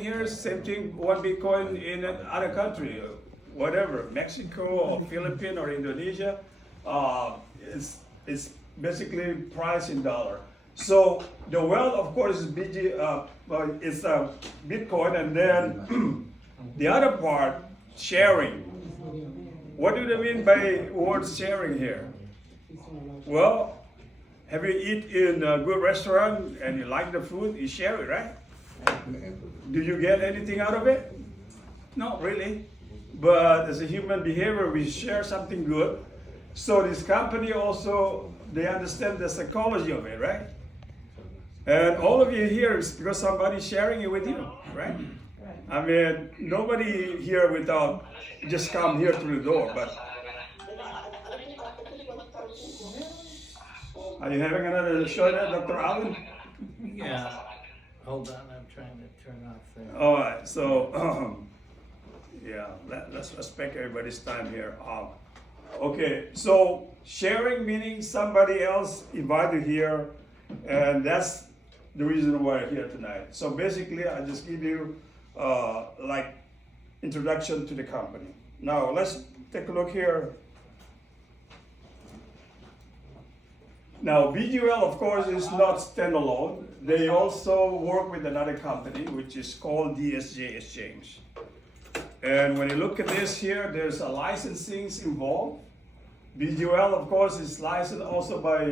Here, same thing, one Bitcoin in another country, whatever, Mexico or Philippines or Indonesia, it's basically priced in dollar. So the wealth, of course, is Bitcoin, and then the other part, sharing. What do they mean by word sharing here? Well, have you eat in a good restaurant and you like the food, you share it, right? Do you get anything out of it? Not really. But as a human behavior, we share something good. So this company also, they understand the psychology of it, right? And all of you here is because somebody's sharing it with you, right? I mean, nobody here without just come here through the door, but are you having another show there, Dr. Alvin? Yeah. Hold on, I'm trying to turn off there. All right, so yeah, let's respect everybody's time here. Okay, so sharing meaning somebody else invited here, and that's the reason why we're here tonight. So basically, I just give you like introduction to the company. Now let's take a look here. Now, BGWL, of course, is not standalone. They also work with another company, which is called DSJEXCHANGE. And when you look at this here, there's a licensing involved. BGWL, of course, is licensed also by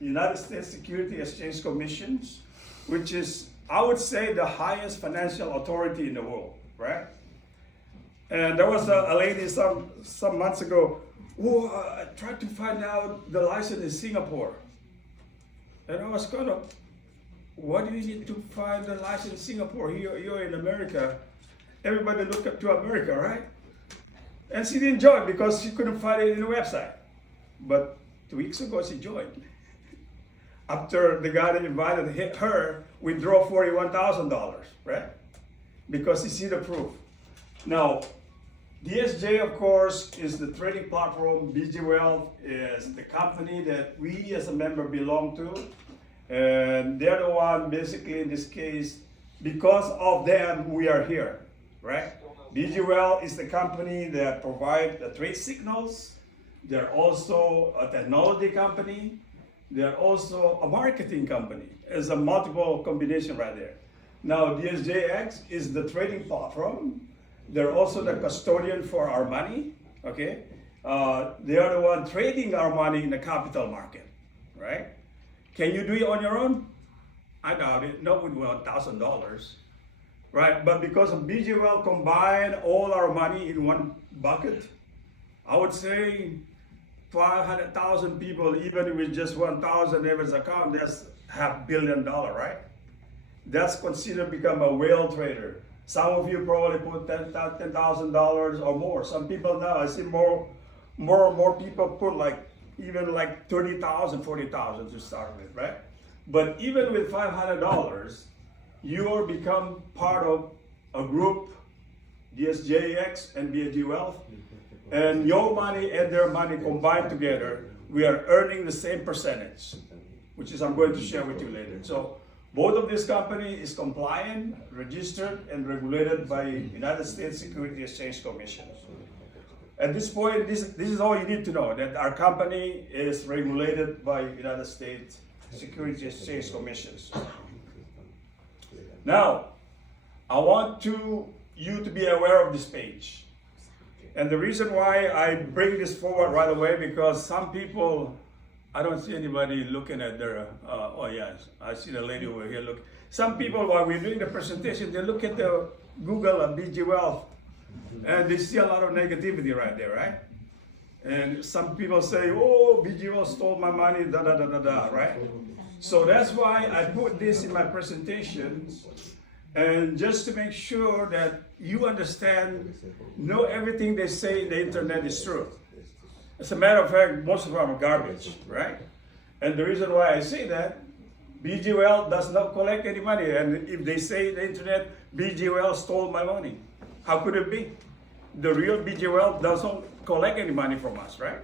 United States Security Exchange Commissions, which is, I would say, the highest financial authority in the world, right? And there was a lady some months ago who I tried to find out the license in Singapore. And I was kind of, what do you need to find the license in Singapore? You're in America. Everybody look up to America, right? And she didn't join because she couldn't find it in the website. But 2 weeks ago, she joined. After the guy that invited her withdraw $41,000, right? Because he see the proof. Now, DSJ, of course, is the trading platform. BGWL is the company that we as a member belong to. And they're the one, basically, in this case, because of them, we are here, right? BGWL is the company that provides the trade signals. They're also a technology company. They're also a marketing company. It's a multiple combination right there. Now, DSJX is the trading platform. They're also the custodian for our money, okay? They are the one trading our money in the capital market, right? Can you do it on your own? I doubt it, not with $1,000, right? But because of BGWL combine all our money in one bucket, I would say 500,000 people, even with just 1,000 average account, that's $500 million, right? That's considered become a whale trader. Some of you probably put $10,000 or more. Some people now, I see more people put even like 30,000, 40,000 to start with, right? But even with $500, you become part of a group, DSJEX and BGWL, and your money and their money combined together, we are earning the same percentage, which is I'm going to share with you later. So both of these companies is compliant, registered, and regulated by United States Security Exchange Commission. At this point, this is all you need to know, that our company is regulated by United States Security Exchange Commission. Now, I want you to be aware of this page. And the reason why I bring this forward right away, because some people, I don't see anybody looking at their, oh yes, I see the lady over here. Look, some people, while we're doing the presentation, they look at the Google and BGWL, and they see a lot of negativity right there, right? And some people say, oh, BGWL stole my money, da da da da da, right? So that's why I put this in my presentation, and just to make sure that you understand, know everything they say in the internet is true. As a matter of fact, most of them are garbage, right? And the reason why I say that, BGWL does not collect any money. And if they say in the internet, BGWL stole my money, how could it be? The real BGWL doesn't collect any money from us, right?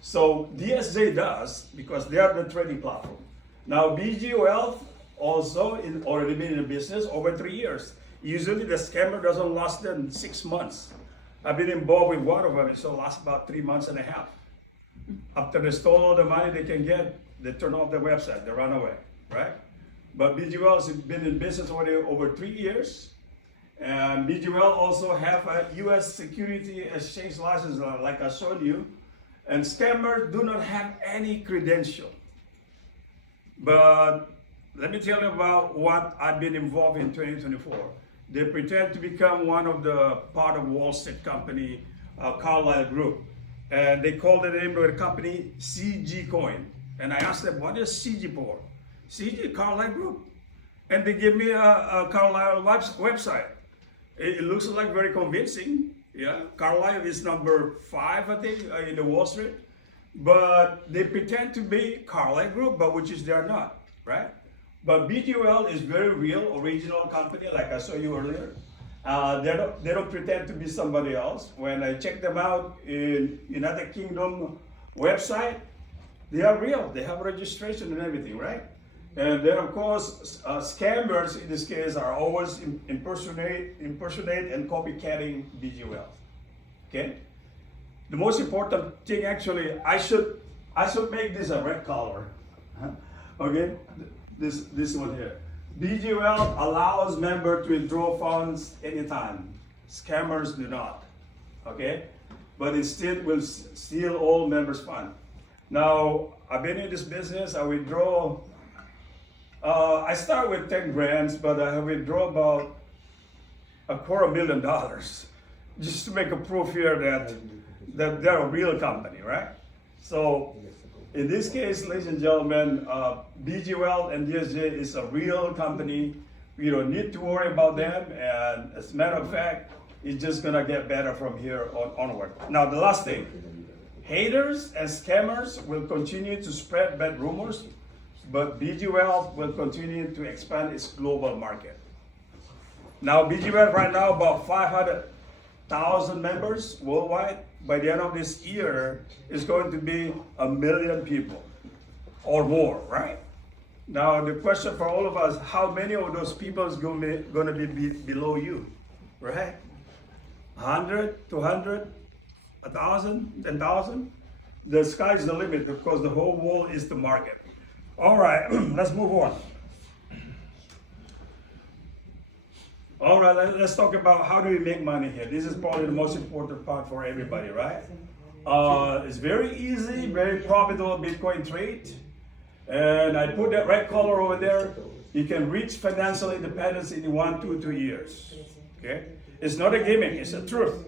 So DSJ does, because they are the trading platform. Now BGWL also already been in the business over 3 years. Usually the scammer doesn't last than 6 months. I've been involved with one of them, so it lasts about 3 months and a half. After they stole all the money they can get, they turn off the website, they run away, right? But BGWL has been in business already over 3 years. And BGWL also have a US security exchange license, like I showed you. And scammers do not have any credential. But let me tell you about what I've been involved in 2024. They pretend to become one of the part of Wall Street company, Carlyle Group. And they call the name of the company CG Coin. And I asked them, what is CG for? CG, Carlyle Group. And they give me a Carlyle website. It looks like very convincing. Yeah, Carlyle is number 5, I think, in the Wall Street. But they pretend to be Carlyle Group, but which is they're not, right? But BGWL is very real, original company, like I showed you earlier. They don't pretend to be somebody else. When I check them out in United Kingdom website, they are real. They have registration and everything, right? And then of course, scammers in this case are always impersonate and copycatting BGWL. Okay. The most important thing, actually, I should make this a red color. Okay. This one here. BGWL allows members to withdraw funds anytime. Scammers do not. Okay. But instead will steal all members' funds. Now, I've been in this business. I withdraw. I start with 10 grand, but I withdraw about $250,000 just to make a proof here that they're a real company, right? So in this case, ladies and gentlemen, BGWL and DSJ is a real company. We don't need to worry about them, and as a matter of fact, it's just gonna get better from here onward. Now, the last thing, haters and scammers will continue to spread bad rumors, but BGWL will continue to expand its global market. Now, BGWL right now about 500,000 members worldwide. By the end of this year, it's going to be 1 million people or more, right? Now, the question for all of us, how many of those people is going to be below you, right? 100, 200, 1,000, 10,000? The sky's the limit because the whole world is the market. All right, let's move on. All right, let's talk about how do we make money here. This is probably the most important part for everybody, right? It's very easy, very profitable Bitcoin trade. And I put that red color over there. You can reach financial independence in 1 to 2 years. Okay, it's not a gimmick; it's the truth.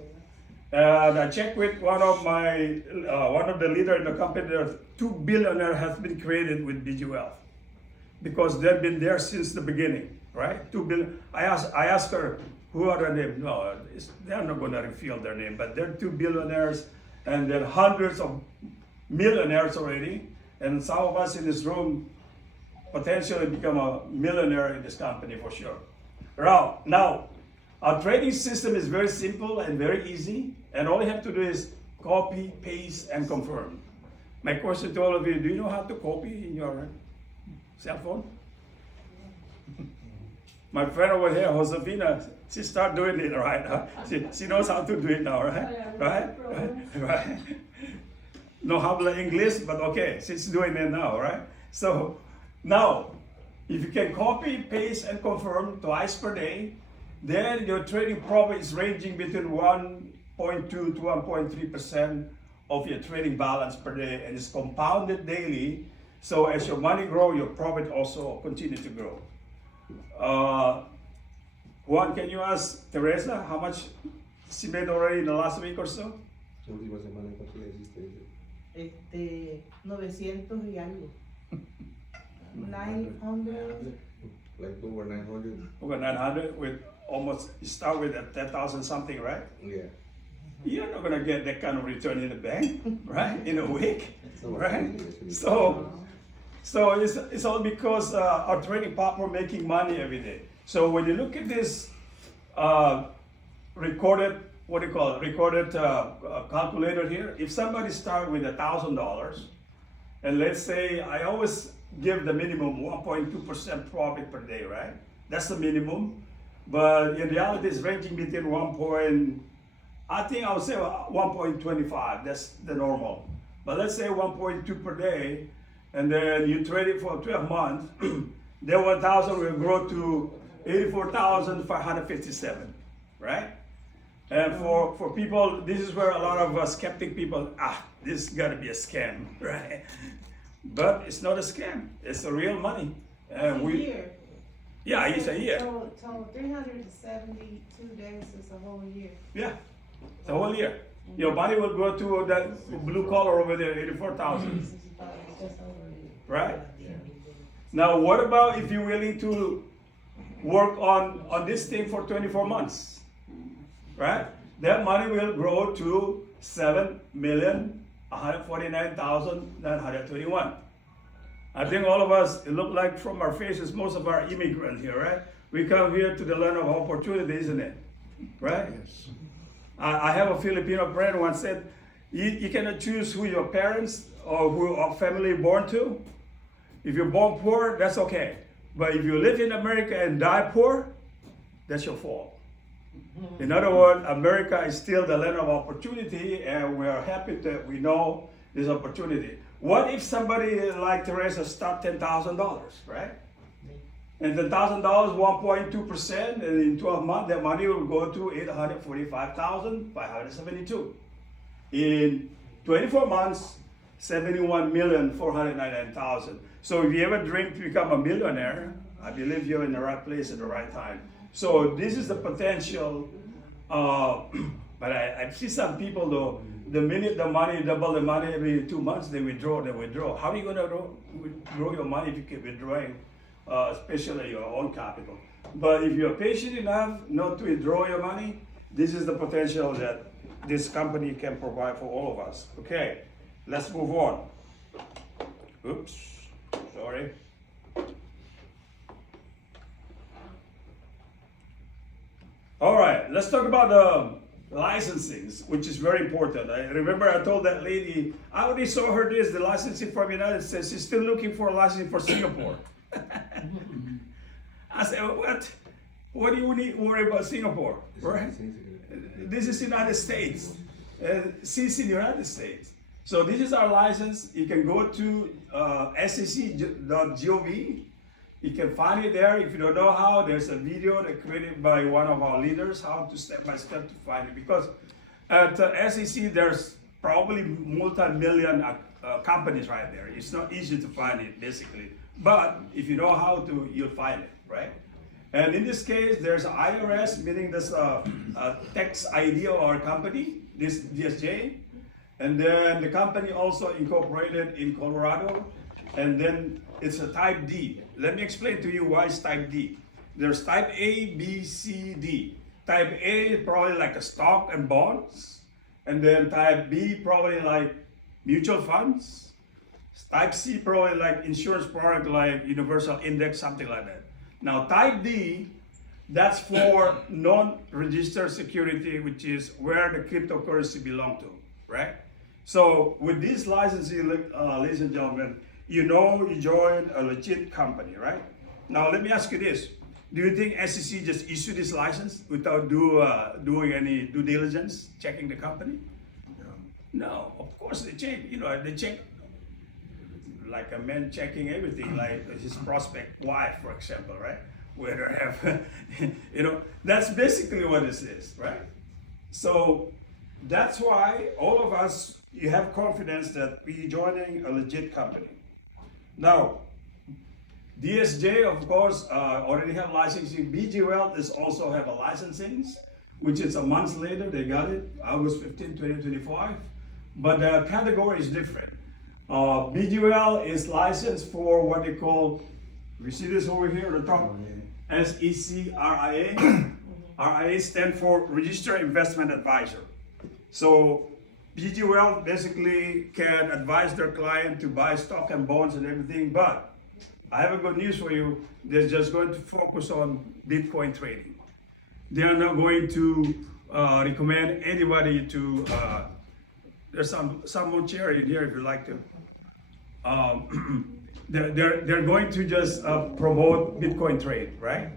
And I checked with one of the leaders in the company. There are 2 billionaires have been created with BGWL because they've been there since the beginning, right? 2 billion. I asked her, who are their names? No, they're not going to reveal their name, but they're 2 billionaires, and there are hundreds of millionaires already. And some of us in this room potentially become a millionaire in this company for sure. Now, our trading system is very simple and very easy, and all you have to do is copy, paste, and confirm. My question to all of you, do you know how to copy in your cell phone? My friend over here, Josefina, she started doing it, right? Huh? She knows how to do it now, right? Right? No habla English, but okay, she's doing it now, right? So now, if you can copy, paste, and confirm twice per day, then your trading profit is ranging between 1.2 to 1.3% of your trading balance per day, and it's compounded daily. So as your money grows, your profit also continues to grow. Juan, can you ask Teresa how much she made already in the last week or so? 900 y algo. 900. Like over 900. Over 900 with almost, you start with a 10,000 something, right? Yeah. You're not gonna get that kind of return in the bank, right? In a week, So right? it's So it's all because our trading partner making money every day. So when you look at this recorded, what do you call it? Recorded calculator here. If somebody start with $1,000, and let's say I always give the minimum 1.2% profit per day, right? That's the minimum. But in reality, it's ranging between I think I would say 1.25. That's the normal. But let's say 1.2 per day, and then you trade it for 12 months. Then 1,000 will grow to 84,557, right? And for people, this is where a lot of skeptic people, this is gotta be a scam, right? But it's not a scam. It's the real money. And A year. yeah, it's a year. So 372 days is a whole year. Yeah, the whole year. Your money will go to that blue collar over there, 84,000, Just over a year. right? Now, what about if you're willing to work on this thing for 24 months, right? That money will grow to 7,149,921. I think all of us, it look like from our faces, most of our immigrants here, right? We come here to the land of opportunity, isn't it? Right? Yes. I have a Filipino friend who once said, you cannot choose who your parents or who your family born to. If you're born poor, that's okay. But if you live in America and die poor, that's your fault. In other words, America is still the land of opportunity, and we are happy that we know this opportunity. What if somebody like Teresa start $10,000, right? And $10,000, 1.2%, and in 12 months, that money will go to 845,572. In 24 months, 71,499,000. So if you ever dream to become a millionaire, I believe you're in the right place at the right time. So this is the potential, but I see some people though, the minute the money, double the money every 2 months, they withdraw. How are you gonna withdraw your money if you keep withdrawing, especially your own capital? But if you're patient enough not to withdraw your money, this is the potential that this company can provide for all of us. Okay, let's move on. Oops, sorry. All right, let's talk about the licensing, which is very important. I remember I told that lady, I already saw her this, the licensing from the United States. She's still looking for a license for Singapore. I said, what? What do you need to worry about Singapore, right? This is United States. She's in the United States. So this is our license. You can go to sec.gov. You can find it there. If you don't know how, there's a video that created by one of our leaders, how to step by step to find it. Because at SEC, there's probably multi-million companies right there. It's not easy to find it, basically. But if you know how to, you'll find it, right? And in this case, there's IRS, meaning there's a tax ID of our company, this DSJ. And then the company also incorporated in Colorado. And then it's a type D. Let me explain to you why it's type D. There's type A, B, C, D. Type A is probably like a stock and bonds. And then type B probably like mutual funds. Type C probably like insurance product like universal index, something like that. Now type D, that's for non-registered security, which is where the cryptocurrency belong to, right? So with this licensing, ladies and gentlemen, you know you joined a legit company, right? Now let me ask you this. Do you think SEC just issued this license without doing any due diligence, checking the company? No, of course they check, they check like a man checking everything, like his prospect wife, for example, right? Whether have, that's basically what this is, right? So that's why all of us, you have confidence that we're joining a legit company. Now, DSJ, of course, already have licensing. BGWSIG is also have a licensing, which is a month later, they got it, August 15, 2025. But the category is different. BGWSIG is licensed for what they call, we see this over here at the top, SEC-RIA. RIA stands for Registered Investment Advisor. So BGWSIG basically can advise their client to buy stock and bonds and everything, but I have a good news for you. They're just going to focus on Bitcoin trading. They are not going to recommend anybody to, there's some more chair in here if you like to. they're going to just promote Bitcoin trade, right?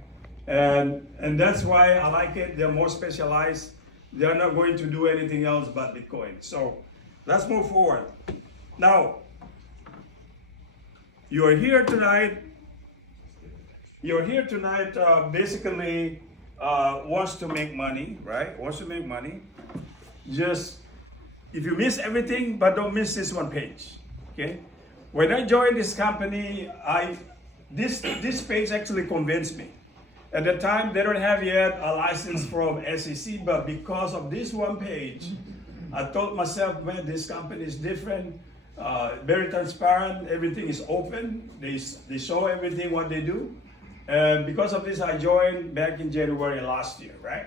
And that's why I like it. They're more specialized. They're not going to do anything else but Bitcoin. So let's move forward. Now, you're here tonight. Basically wants to make money, right? Wants to make money. Just if you miss everything, but don't miss this one page. Okay. When I joined this company, this page actually convinced me. At the time, they don't have yet a license from SEC, but because of this one page, I told myself, man, this company is different, very transparent, everything is open, they show everything what they do. And because of this, I joined back in January last year, right?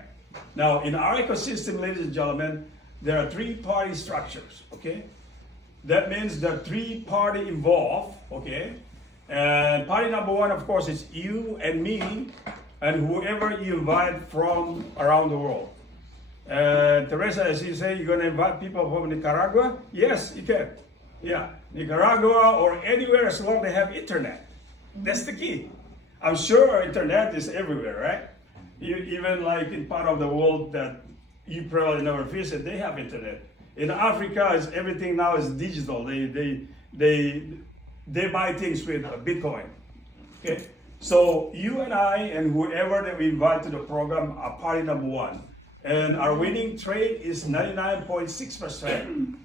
Now, in our ecosystem, ladies and gentlemen, there are 3-party structures, okay? That means there are 3 parties involved, okay? And party number 1, of course, is you and me, and whoever you invite from around the world. Teresa, as you say, you're going to invite people from Nicaragua? Yes, you can. Yeah, Nicaragua or anywhere as long as they have internet. That's the key. I'm sure internet is everywhere, right? Even like in part of the world that you probably never visit, they have internet. In Africa, everything now is digital. They buy things with Bitcoin. Okay, so you and I and whoever that we invite to the program are party number 1, and our winning trade is 99.6%.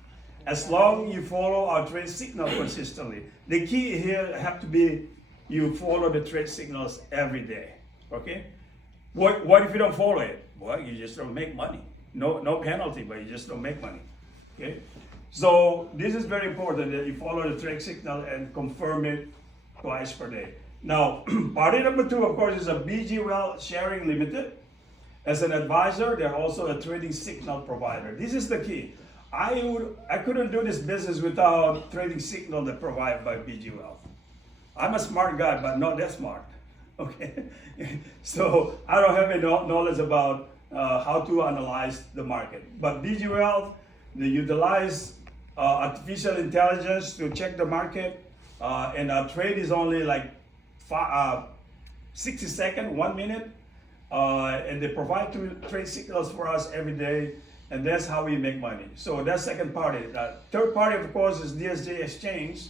As long as you follow our trade signal consistently. The key here have to be you follow the trade signals every day. Okay, what if you don't follow it? Well, you just don't make money. No penalty, but you just don't make money. Okay, so this is very important that you follow the trade signal and confirm it twice per day. Now, party number 2, of course, is a BGWL Sharing Limited. As an advisor, they're also a trading signal provider. This is the key. I couldn't do this business without trading signal that provided by BGWL. I'm a smart guy, but not that smart. Okay, so I don't have any knowledge about how to analyze the market. But BGWL, they utilize artificial intelligence to check the market, and our trade is only like 60 seconds, 1 minute, and they provide 2 trade signals for us every day, and that's how we make money. So that's second party. Third party, of course, is DSJEXCHANGE.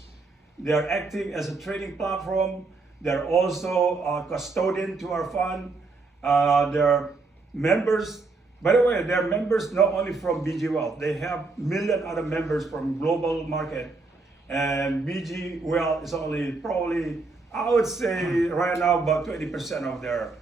They are acting as a trading platform. They're also a custodian to our fund. They're members. By the way, they're members not only from BGWealth. They have million other members from global market. And BGWealth is only probably, I would say right now, about 20% of their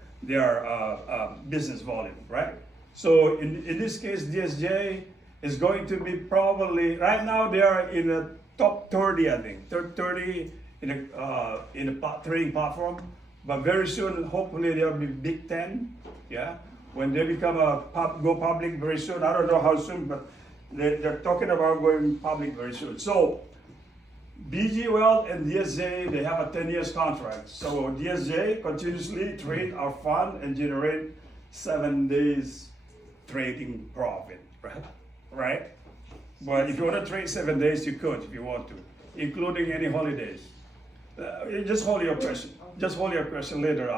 business volume, right? So in this case, DSJ is going to be probably, right now they are in the top 30, I think, 30 in a trading platform. But very soon, hopefully they'll be Big 10, yeah? When they become go public very soon, I don't know how soon, but they're talking about going public very soon. So BGWealth and DSJ, they have a 10 years contract. So DSJ continuously trade our fund and generate 7 days trading profit, right? But if you want to trade 7 days, you could if you want to, including any holidays. Just hold your question. Just hold your question later.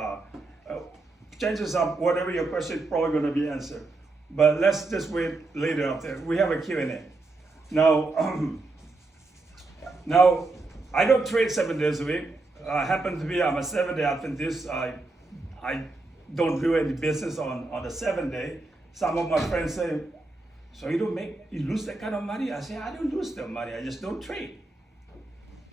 Chances are, whatever your question is probably going to be answered. But let's just wait later after. We have a Q&A. Now, now, I don't trade 7 days a week. I happen to be, I'm a 7-day Adventist. I don't do any business on the 7th day. Some of my friends say, so you lose that kind of money? I say, I don't lose the money, I just don't trade.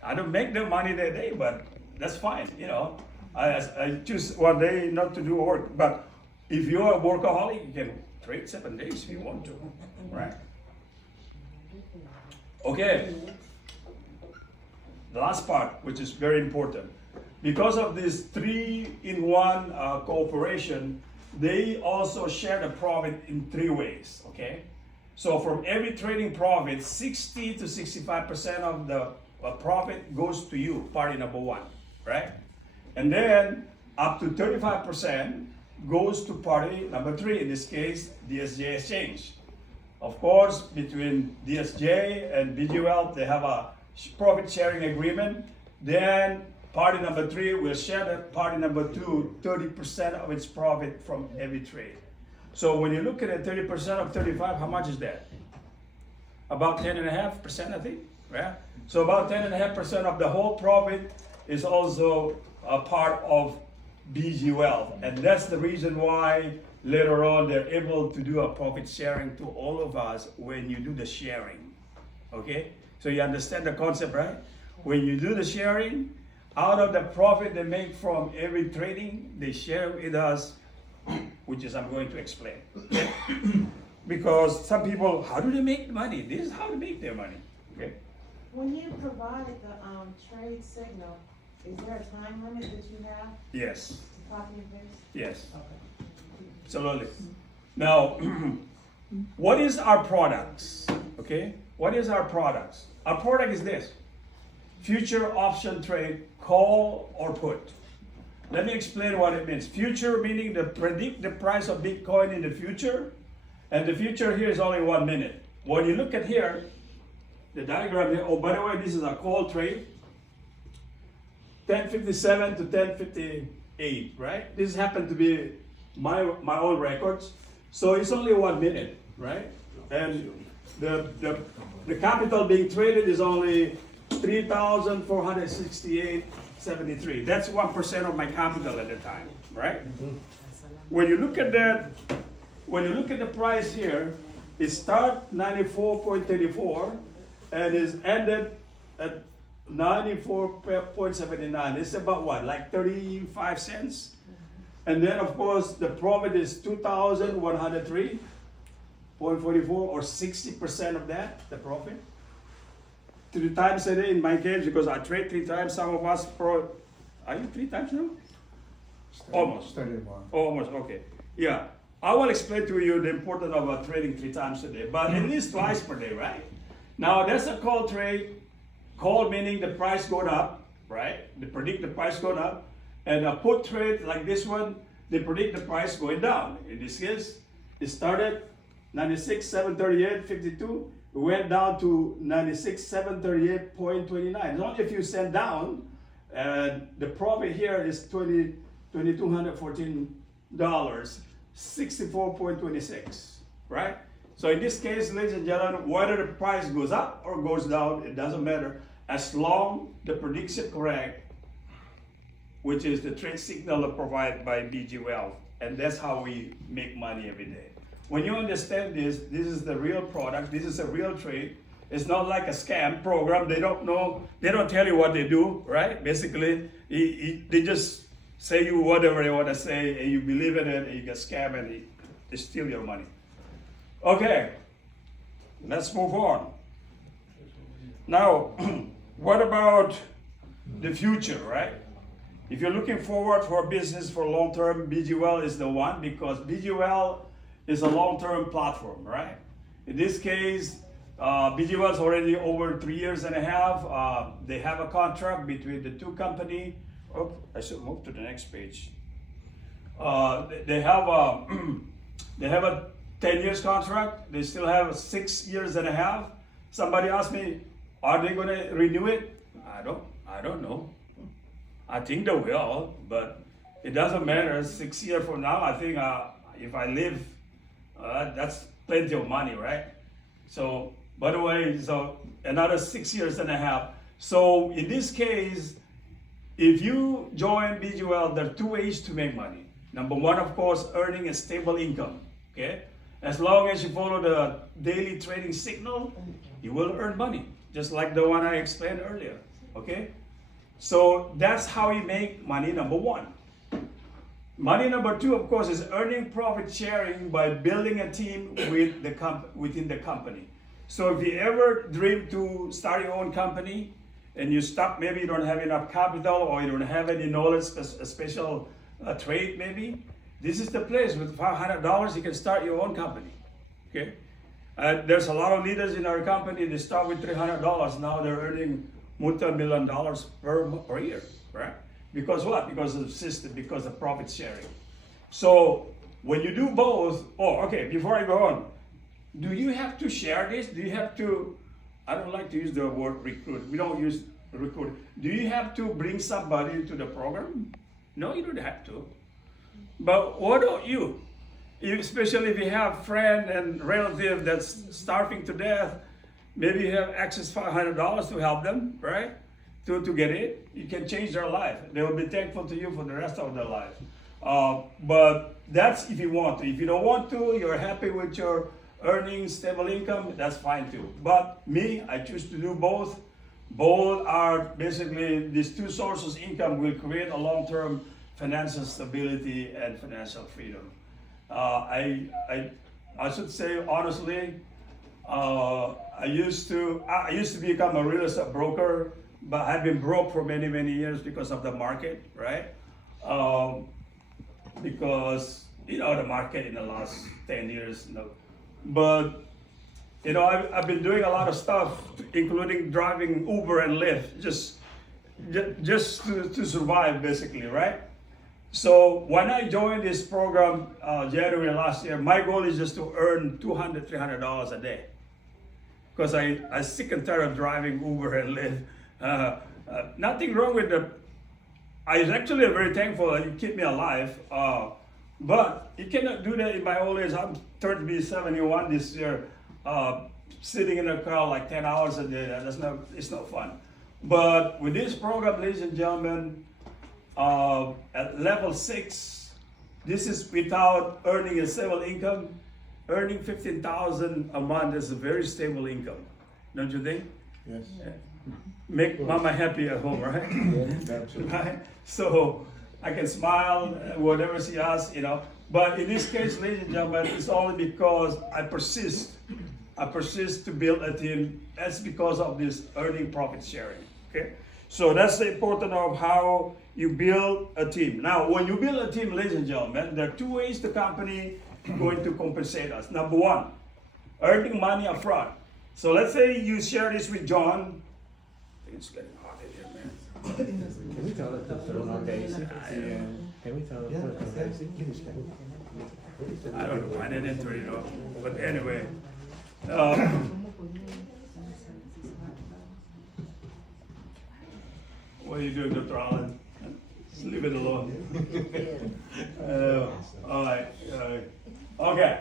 I don't make the money that day, but that's fine, you know. I choose one day not to do work, but if you're a workaholic, you can trade 7 days if you want to, right? Okay, the last part, which is very important. Because of this 3-in-1 cooperation, they also share the profit in 3 ways, okay? So from every trading profit, 60 to 65% of the profit goes to you, party number 1, right? And then up to 35% goes to party number 3, in this case, DSJEXCHANGE. Of course, between DSJ and BGWealth, they have a profit sharing agreement, Then party number 3 will share that party number 2 30% of its profit from every trade. So when you look at it, 30% of 35, how much is that? About 10.5%, I think, right? So about 10.5% of the whole profit is also a part of BG Wealth. And that's the reason why later on they're able to do a profit sharing to all of us when you do the sharing. Okay? So you understand the concept, right? When you do the sharing, out of the profit they make from every trading, they share with us, which is I'm going to explain. Because some people, how do they make money? This is how they make their money. Okay? When you provide the, trade signal, is there a time limit that you have Yes. to copy and paste? Yes. Okay. Absolutely. Now, what is our products? Okay? What is our products? Our product is this. Future option trade, call or put. Let me explain what it means. Future meaning to predict the price of Bitcoin in the future. And the future here is only 1 minute. When you look at here, the diagram here, oh, by the way, this is a call trade. 10:57 to 10:58, right? This happened to be my own records. So it's only 1 minute, right? And the capital being traded is only 3,468.73. That's 1% of my capital at the time, right? When you look at that, when you look at the price here, it starts 94.34 and is ended at 94.79. It's about what, like 35 cents? And then of course the profit is 2,103.44 or 60% of that, the profit. 3 times a day in my case, because I trade 3 times, some of us are you 3 times now? Almost. Almost, okay. Yeah, I will explain to you the importance of trading 3 times a day, but at least twice per day, right? Now that's a call trade. Call meaning the price going up, right? They predict the price going up. And a put trade like this one, they predict the price going down. In this case, it started 96,738.52. It went down to 96,738.29. It's only if you send down, and the profit here is $2,214, 64.26, right? So in this case, ladies and gentlemen, whether the price goes up or goes down, it doesn't matter, as long the prediction correct, which is the trade signal provided by BG Wealth, and that's how we make money every day. When you understand this, this is the real product, this is a real trade. It's not like a scam program. They don't know, they don't tell you what they do, right? Basically, they just say you whatever they want to say, and you believe in it, and you get scammed, and they steal your money. Okay, let's move on. Now, what about the future, right? If you're looking forward for a business for long term, BGWell is the one, because BGWell is a long-term platform, right? In this case, BGWell is already over 3.5 years. They have a contract between the 2 companies. Oh, I should move to the next page. They have a 10 years contract. They still have 6.5 years. Somebody asked me, are they going to renew it? I don't know. I think they will, but it doesn't matter. 6 years from now, I think if I live, that's plenty of money, right? So, by the way, so another 6.5 years. So in this case, if you join BGWell, there are 2 ways to make money. Number 1, of course, earning a stable income, okay? As long as you follow the daily trading signal, you will earn money, just like the one I explained earlier, okay? So that's how you make money, number 1. Money number 2, of course, is earning profit sharing by building a team with within the company. So if you ever dream to start your own company and you stop, maybe you don't have enough capital or you don't have any knowledge, a special trade maybe, this is the place. With $500, you can start your own company, okay? There's a lot of leaders in our company, they start with $300, now they're earning multi-million dollars per year, right? Because what? Because of the system, because of profit sharing. So when you do both, before I go on, do you have to share this? Do you have to, I don't like to use the word recruit. We don't use recruit. Do you have to bring somebody to the program? No, you don't have to. But what about you? Especially if you have friend and relative that's starving to death, maybe you have access $500 to help them, right? To get it, you can change their life. They will be thankful to you for the rest of their life. But that's if you want to. If you don't want to, you're happy with your earnings, stable income, that's fine too. But me, I choose to do both. Both are basically, these two sources of income will create a long-term financial stability and financial freedom. I should say honestly, I used to become a real estate broker, but I've been broke for many years because of the market, right? Because the market in the last 10 years, But I've been doing a lot of stuff, including driving Uber and Lyft, just to survive, basically, right? So when I joined this program January last year, my goal is just to earn $200, $300 a day, because I'm sick and tired of driving Uber and Lyft. Nothing wrong with I was actually very thankful that you keep me alive, but you cannot do that in my old age. I'm turned to be 71 this year, sitting in a car like 10 hours a day. It's not fun. But with this program, ladies and gentlemen, at level 6, this is without earning a stable income. Earning $15,000 a month is a very stable income, don't you think? Yes. Make mama happy at home, right? Yes, absolutely. Right? So I can smile, whatever she asks, But in this case, ladies and gentlemen, it's only because I persist to build a team. That's because of this earning profit sharing, okay? So that's the importance of how you build a team. Now, when you build a team, ladies and gentlemen, there are 2 ways the company is going to compensate us. Number 1, earning money up front. So let's say you share this with John. It's getting hot in here, man. Can we tell it to put it on Daisy? Can we tell it to put it on Daisy? I don't know, I didn't enter it, But anyway, what are you doing, Dr. Allen? Just leave it alone. All right. Okay.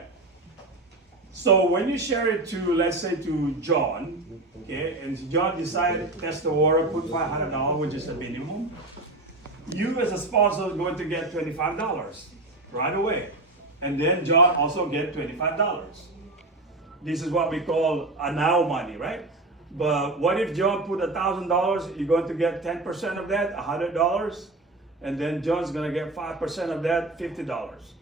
So when you share it to, let's say, to John, okay, and John decided to test the water, put $500, which is the minimum, you as a sponsor are going to get $25 right away. And then John also get $25. This is what we call a now money, right? But what if John put $1,000? You're going to get 10% of that, $100, and then John's going to get 5% of that, $50.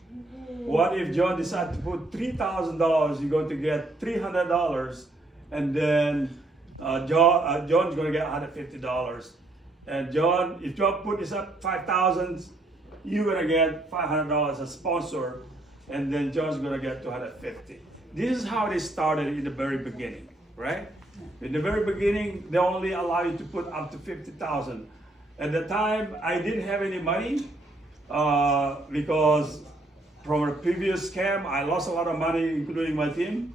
What if John decides to put $3,000? You're going to get $300, and then John's going to get $150. And John, if John put this up $5,000, you're going to get $500 as a sponsor, and then John's going to get $250. This is how they started in the very beginning, right? In the very beginning, they only allow you to put up to $50,000. At the time, I didn't have any money because from a previous scam, I lost a lot of money, including my team.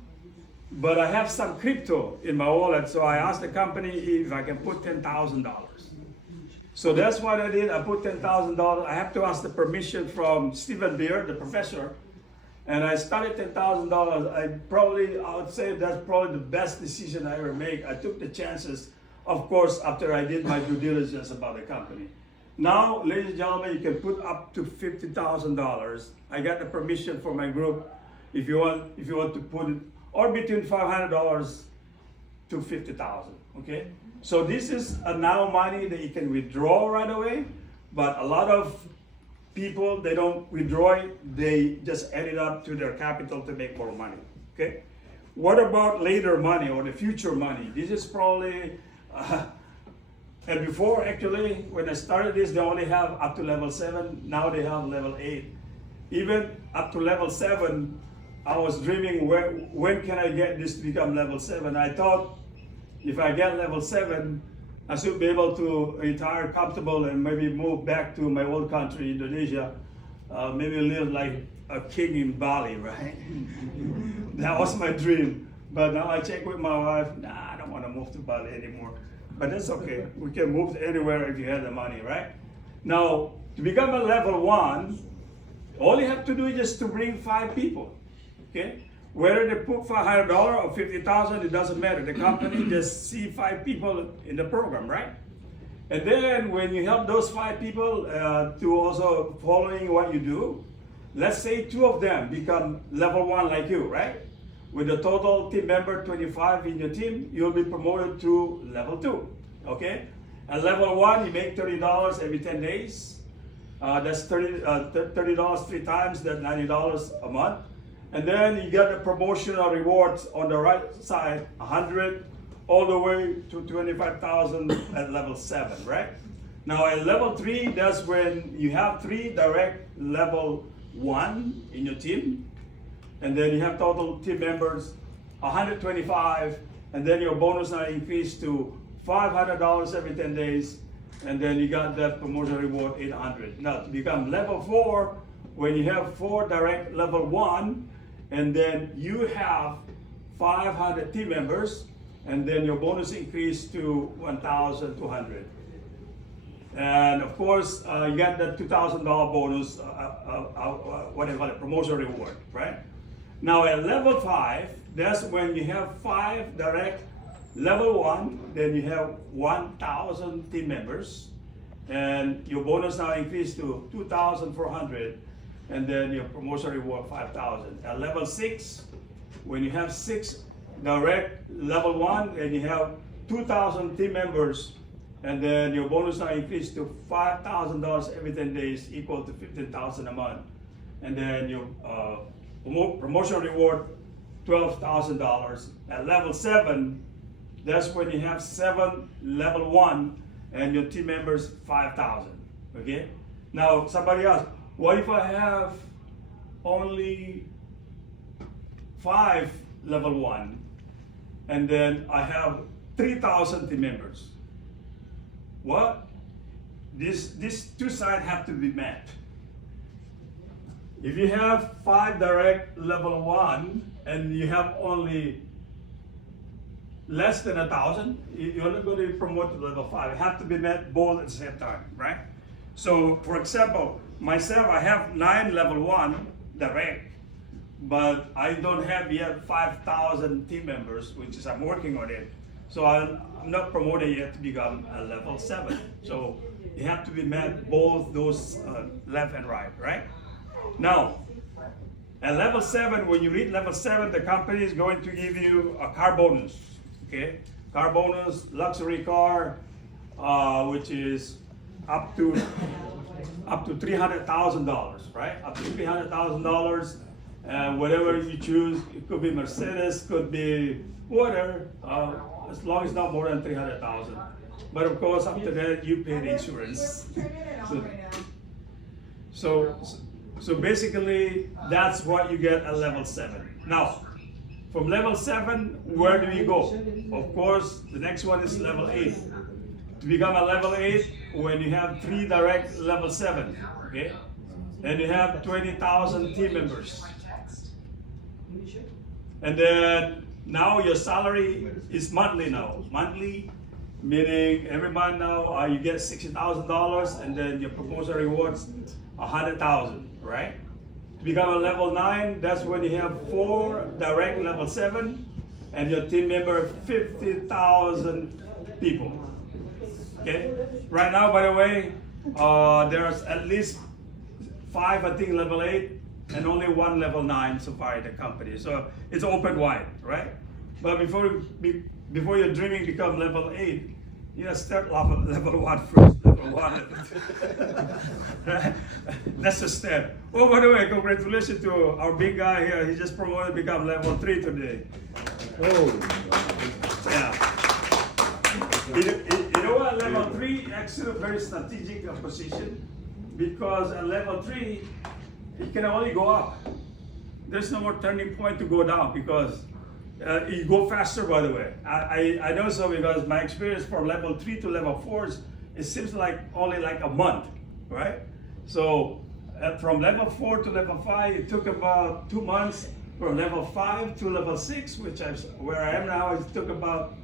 But I have some crypto in my wallet, so I asked the company if I can put $10,000. So that's what I did. I put $10,000. I have to ask the permission from Stephen Beard, the professor. And I started $10,000. I would say that's probably the best decision I ever made. I took the chances, of course, after I did my due diligence about the company. Now, ladies and gentlemen, you can put up to $50,000. I got the permission from my group. If you want to put it, or between $500 to $50,000. Okay. So this is a now money that you can withdraw right away. But a lot of people, they don't withdraw it, they just add it up to their capital to make more money, okay? What about later money or the future money? This is probably, and before actually, when I started this, they only have up to level 7, now they have level 8. Even up to level 7, I was dreaming, when can I get this to become level 7? I thought, if I get level 7, I should be able to retire comfortable and maybe move back to my old country, Indonesia. Maybe live like a king in Bali, right? That was my dream. But now I check with my wife, nah, I don't want to move to Bali anymore. but that's okay. We can move anywhere if you have the money, right? Now, to become a level 1, all you have to do is just to bring 5 people, okay? Whether they put $500 or $50,000, it doesn't matter. The company just see 5 people in the program, right? And then when you help those 5 people to also following what you do, let's say 2 of them become level 1 like you, right? With a total team member 25 in your team, you'll be promoted to level 2, okay? At level 1, you make $30 every 10 days. That's $30 3 times, that's $90 a month. And then you get the promotional rewards on the right side, 100 all the way to 25,000 at level 7, right? Now at level 3, that's when you have 3 direct level 1 in your team. And then you have total team members 125, and then your bonus now increased to $500 every 10 days, and then you got that promotion reward 800. Now to become level 4, when you have 4 direct level 1, and then you have 500 team members, and then your bonus increased to 1,200. And of course, you got that $2,000 bonus, what do you call it, promotion reward, right? Now at level 5, that's when you have 5 direct level 1, then you have 1,000 team members, and your bonus now increased to 2,400, and then your promotion reward 5,000. At level 6, when you have 6 direct level 1, and you have 2,000 team members, and then your bonus now increased to $5,000 every 10 days, equal to $15,000 a month, and then your promotion reward $12,000. At level 7, that's when you have 7 level 1 and your team members 5,000. Okay? Now somebody else, what if I have only 5 level 1 and then I have 3,000 team members? What? These 2 sides have to be met. If you have 5 direct level 1 and you have only less than 1,000, you're not going to be promoted to level 5. It have to be met both at the same time, right? So, for example, myself, I have 9 level 1 direct, but I don't have yet 5,000 team members, which is I'm working on it. So I'm not promoted yet to become a level 7. So you have to be met both those left and right, right? Now, at level 7, when you reach level 7, the company is going to give you a car bonus, okay? Car bonus, luxury car, which is up to $300,000, right? Up to $300,000, whatever you choose. It could be Mercedes, could be whatever, as long as not more than $300,000. But of course, after that, you pay the insurance. So basically, that's what you get at level 7. Now, from level 7, where do you go? Of course, the next one is level 8. To become a level 8, when you have 3 direct level 7, okay? And you have 20,000 team members. And then now your salary is monthly now. Monthly, meaning every month now you get $60,000, and then your promotion rewards $100,000, right? To become a level 9, that's when you have 4 direct level 7, and your team member 50,000 people. Okay. Right now, by the way, there's at least 5, I think, level 8, and only 1 level 9 so far in the company. So it's open wide, right? But before your dreaming become level 8, you gotta start level 1 first. Level 1. Right? That's the step. Oh, by the way, congratulations to our big guy here. He just promoted to become level 3 today. Oh. Yeah. You know what? Level 3 actually a very strategic position, because at level 3 it can only go up. There's no more turning point to go down, because you go faster. By the way, I know so, because my experience from level 3 to level 4 it seems like only like a month, right? So from level 4 to level 5 it took about 2 months. From level 5 to level 6, where I am now, it took about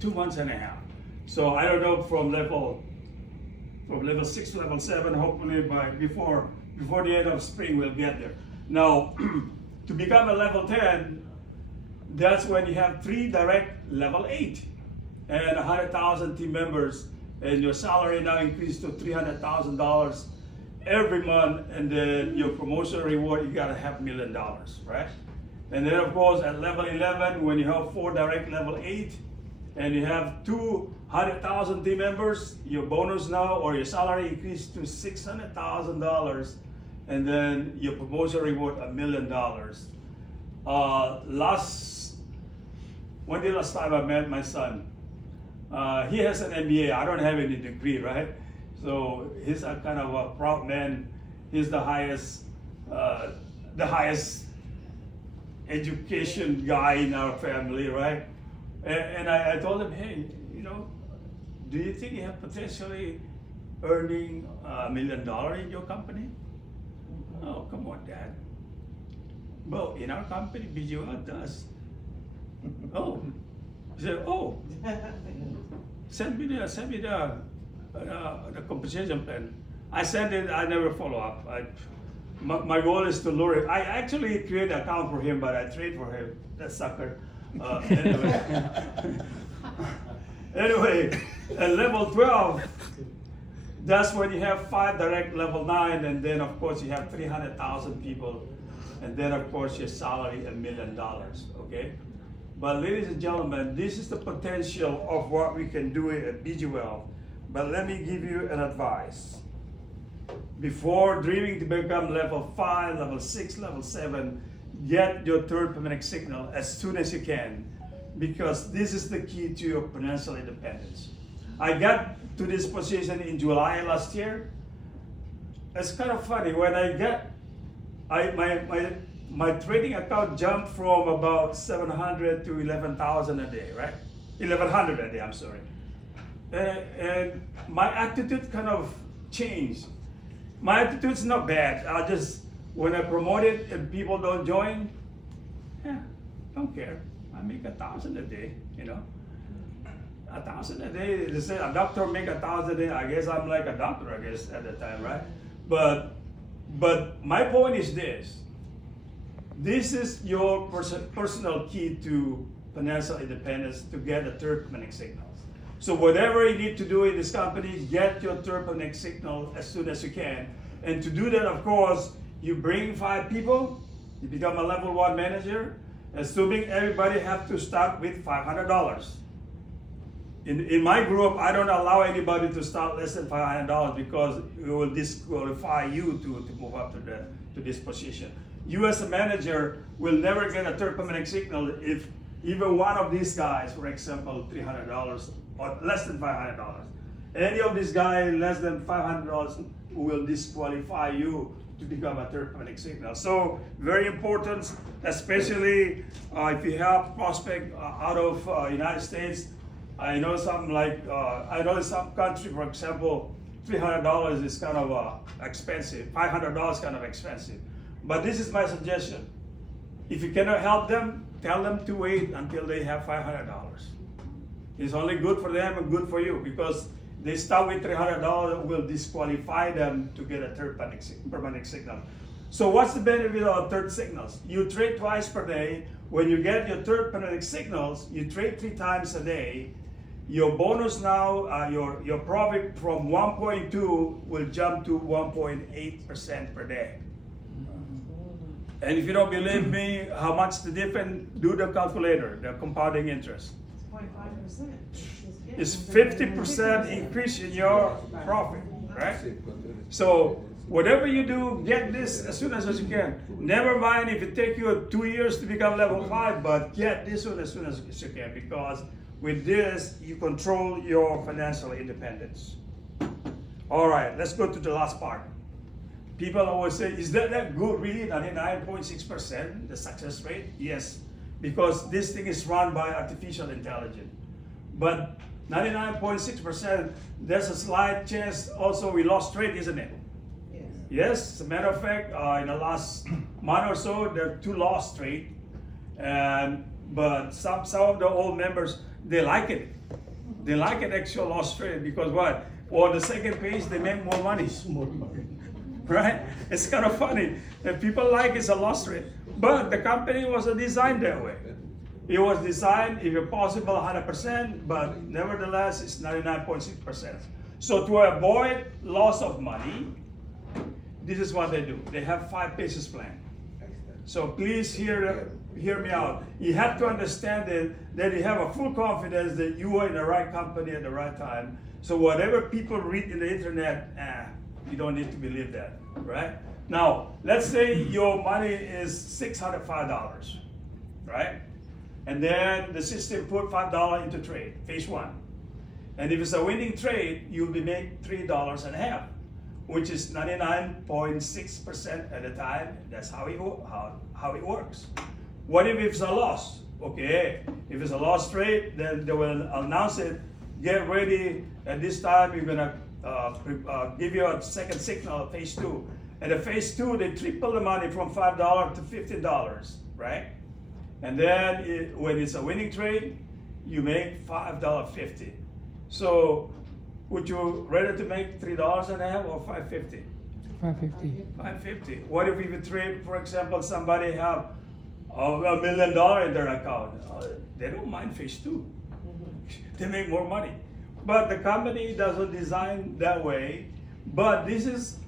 2 months and a half. So I don't know from level 6 to level 7, hopefully before the end of spring we'll get there. Now, to become a level 10, that's when you have 3 direct level 8 and 100,000 team members, and your salary now increased to $300,000 every month, and then your promotion reward, you got $500,000, right? And then of course at level 11, when you have 4 direct level 8 and you have 200,000 team members, your bonus now or your salary increased to $600,000, and then your promotion reward $1 million. When the last time I met my son, he has an MBA. I don't have any degree, right? So he's a kind of a proud man. He's the highest education guy in our family, right? And I told him, hey, do you think you have potentially earning $1 million in your company? Oh, come on, Dad. Well, in our company, BGWSIG does. Oh, he said, oh, send me the compensation plan. I sent it. I never follow up. My goal is to lure him. I actually created an account for him, but I trade for him. That sucker. Anyway, at level 12, that's when you have 5 direct level 9, and then of course you have 300,000 people, and then of course your salary $1 million. Okay. But ladies and gentlemen, this is the potential of what we can do at BGWSIG. But let me give you an advice. Before dreaming to become level 5, level 6, level 7, get your third permanent signal as soon as you can, because this is the key to your financial independence. I got to this position in July last year. It's kind of funny, when my trading account jumped from about 700 to 11,000 a day, right? 1,100 a day, I'm sorry. And my attitude kind of changed. My attitude's not bad. When I promote it and people don't join, don't care. I make 1,000 a day, 1,000 a day. They say a doctor make 1,000 a day. I guess I'm like a doctor, at the time, right? But my point is this. This is your personal key to financial independence, to get the third permanent signals. So whatever you need to do in this company, get your third permanent signal as soon as you can. And to do that, of course, you bring 5 people, you become a level 1 manager, assuming everybody have to start with $500. In my group, I don't allow anybody to start less than $500 because it will disqualify you to move up to this position. You as a manager will never get a third permanent signal if even one of these guys, for example, $300 or less than $500. Any of these guys less than $500 will disqualify you to become a third permanent signal. So very important, especially if you have prospect out of United States. I know some in some country, for example, $300 is kind of expensive. $500 kind of expensive. But this is my suggestion. If you cannot help them, tell them to wait until they have $500. It's only good for them and good for you, because they start with $300 will disqualify them to get a third permanent signal. So what's the benefit of third signals? You trade twice per day. When you get your third permanent signals, you trade 3 times a day. Your bonus now, your profit from 1.2 will jump to 1.8% per day. And if you don't believe me, how much the difference? Do the calculator, the compounding interest. 0.5%. It's 50% increase in your profit, right? So whatever you do, get this as soon as you can. Never mind if it takes you 2 years to become level 5, but get this one as soon as you can, because with this, you control your financial independence. All right, let's go to the last part. People always say, is that good really, 99.6%, the success rate? Yes, because this thing is run by artificial intelligence. But 99.6%, there's a slight chance also we lost trade, isn't it? Yes. Yes, as a matter of fact, in the last month or so, there are 2 lost trade. But some of the old members, they like it. They like an actual loss trade because what? On the second page, they make more money. More money. Right? It's kind of funny that people like it's a loss rate, but the company wasn't designed that way. It was designed, if possible, 100%, but nevertheless, it's 99.6%. So to avoid loss of money, this is what they do. They have 5 pages plan. So please hear me out. You have to understand that you have a full confidence that you are in the right company at the right time. So whatever people read in the internet, you don't need to believe that, right? Now, let's say your money is $605, right? And then the system put $5 into trade, phase 1. And if it's a winning trade, you'll be making $3.50, which is 99.6% at the time. That's how it works. What if it's a loss? Okay, if it's a loss trade, then they will announce it. Get ready. At this time, we're gonna give you a second signal, phase 2. And at phase 2, they triple the money from $5 to $15, right? And then when it's a winning trade, you make $5.50. So would you rather to make $3.50 or $5.50? $5.50. $5.50. What if you trade, for example, somebody have $1 million in their account? They don't mind phase 2. They make more money. But the company doesn't design that way. But this is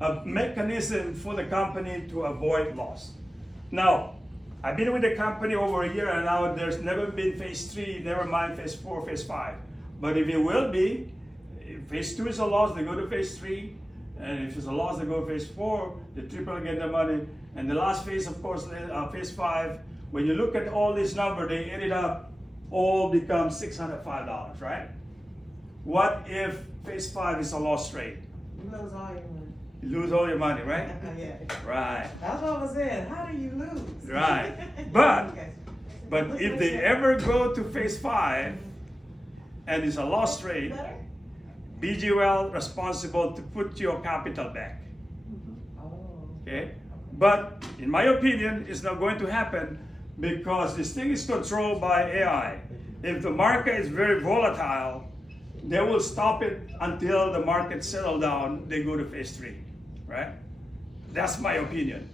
a mechanism for the company to avoid loss. Now, I've been with the company over a year and now there's never been phase 3, never mind phase 4, phase 5. But if it will be, if phase 2 is a loss, they go to phase 3. And if it's a loss, they go to phase 4, they triple again the money. And the last phase, of course, phase 5, when you look at all these numbers, they ended up all become $605, right? What if phase 5 is a loss trade? You lose all your money. You lose all your money, right? Yeah. Right. That's what I was saying. How do you lose? Right. But Okay. but if they ever go to phase 5 and it's a loss trade, BGWL responsible to put your capital back. Oh. Okay? But in my opinion, it's not going to happen because this thing is controlled by AI. If the market is very volatile, they will stop it until the market settle down, they go to phase 3, right? That's my opinion.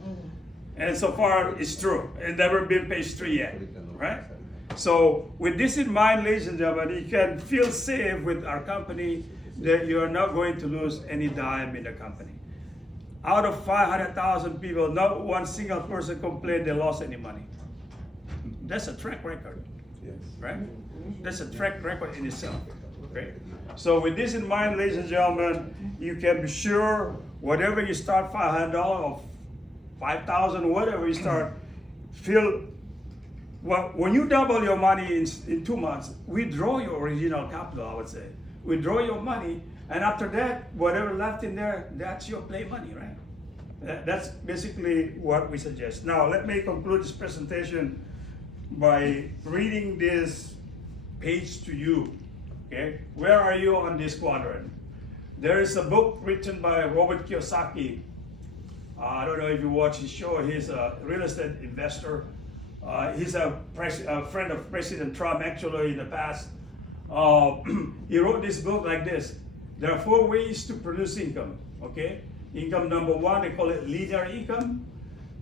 And so far, it's true. It's never been phase 3 yet, right? So with this in mind, ladies and gentlemen, you can feel safe with our company that you're not going to lose any dime in the company. Out of 500,000 people, not one single person complained they lost any money. That's a track record, right? That's a track record in itself. Great. So with this in mind, ladies and gentlemen, you can be sure whatever you start $500 or $5,000, whatever you start, when you double your money in 2 months, withdraw your original capital, I would say. Withdraw your money, and after that, whatever left in there, that's your play money, right? That's basically what we suggest. Now, let me conclude this presentation by reading this page to you. Okay, where are you on this quadrant? There is a book written by Robert Kiyosaki. I don't know if you watch his show. He's a real estate investor. He's a friend of President Trump, actually, in the past. He wrote this book like this. There are 4 ways to produce income, okay? Income number 1, they call it linear income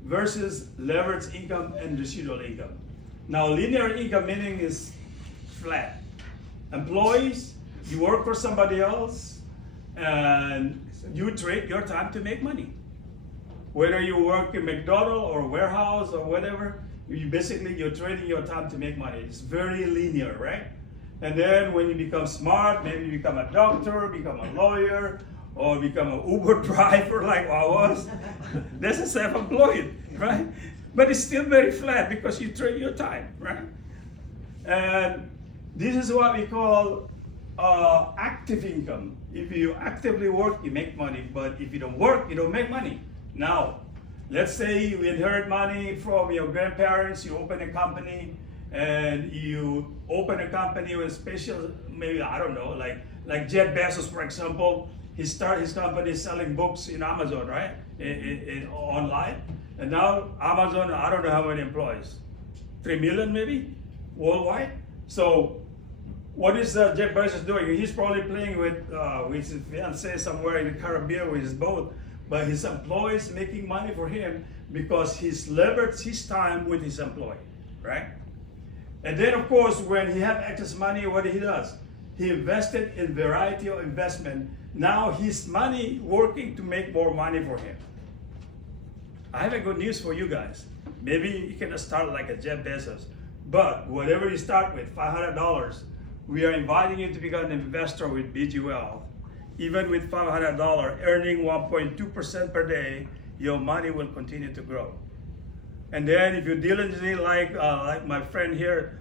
versus leveraged income and residual income. Now, linear income meaning is flat. Employees, you work for somebody else and you trade your time to make money. Whether you work in McDonald's or warehouse or whatever, you're trading your time to make money. It's very linear, right? And then when you become smart, maybe you become a doctor, become a lawyer, or become an Uber driver like I was. That's a self-employed, right? But it's still very flat because you trade your time, right? And this is what we call active income. If you actively work, you make money. But if you don't work, you don't make money. Now, let's say you inherit money from your grandparents, you open a company, and you open a company with special, maybe, I don't know, like Jeff Bezos, for example, he started his company selling books in Amazon, right? In online. And now Amazon, I don't know how many employees, 3 million maybe, worldwide. So what is Jeff Bezos doing? He's probably playing with his fiancée somewhere in the Caribbean with his boat, but his employees making money for him because he's leveraged his time with his employee, right? And then of course, when he have excess money, what he does? He invested in variety of investment. Now his money working to make more money for him. I have a good news for you guys. Maybe you can start like a Jeff Bezos, but whatever you start with, $500, we are inviting you to become an investor with BGWL. Even with $500, earning 1.2% per day, your money will continue to grow. And then if you diligently like my friend here,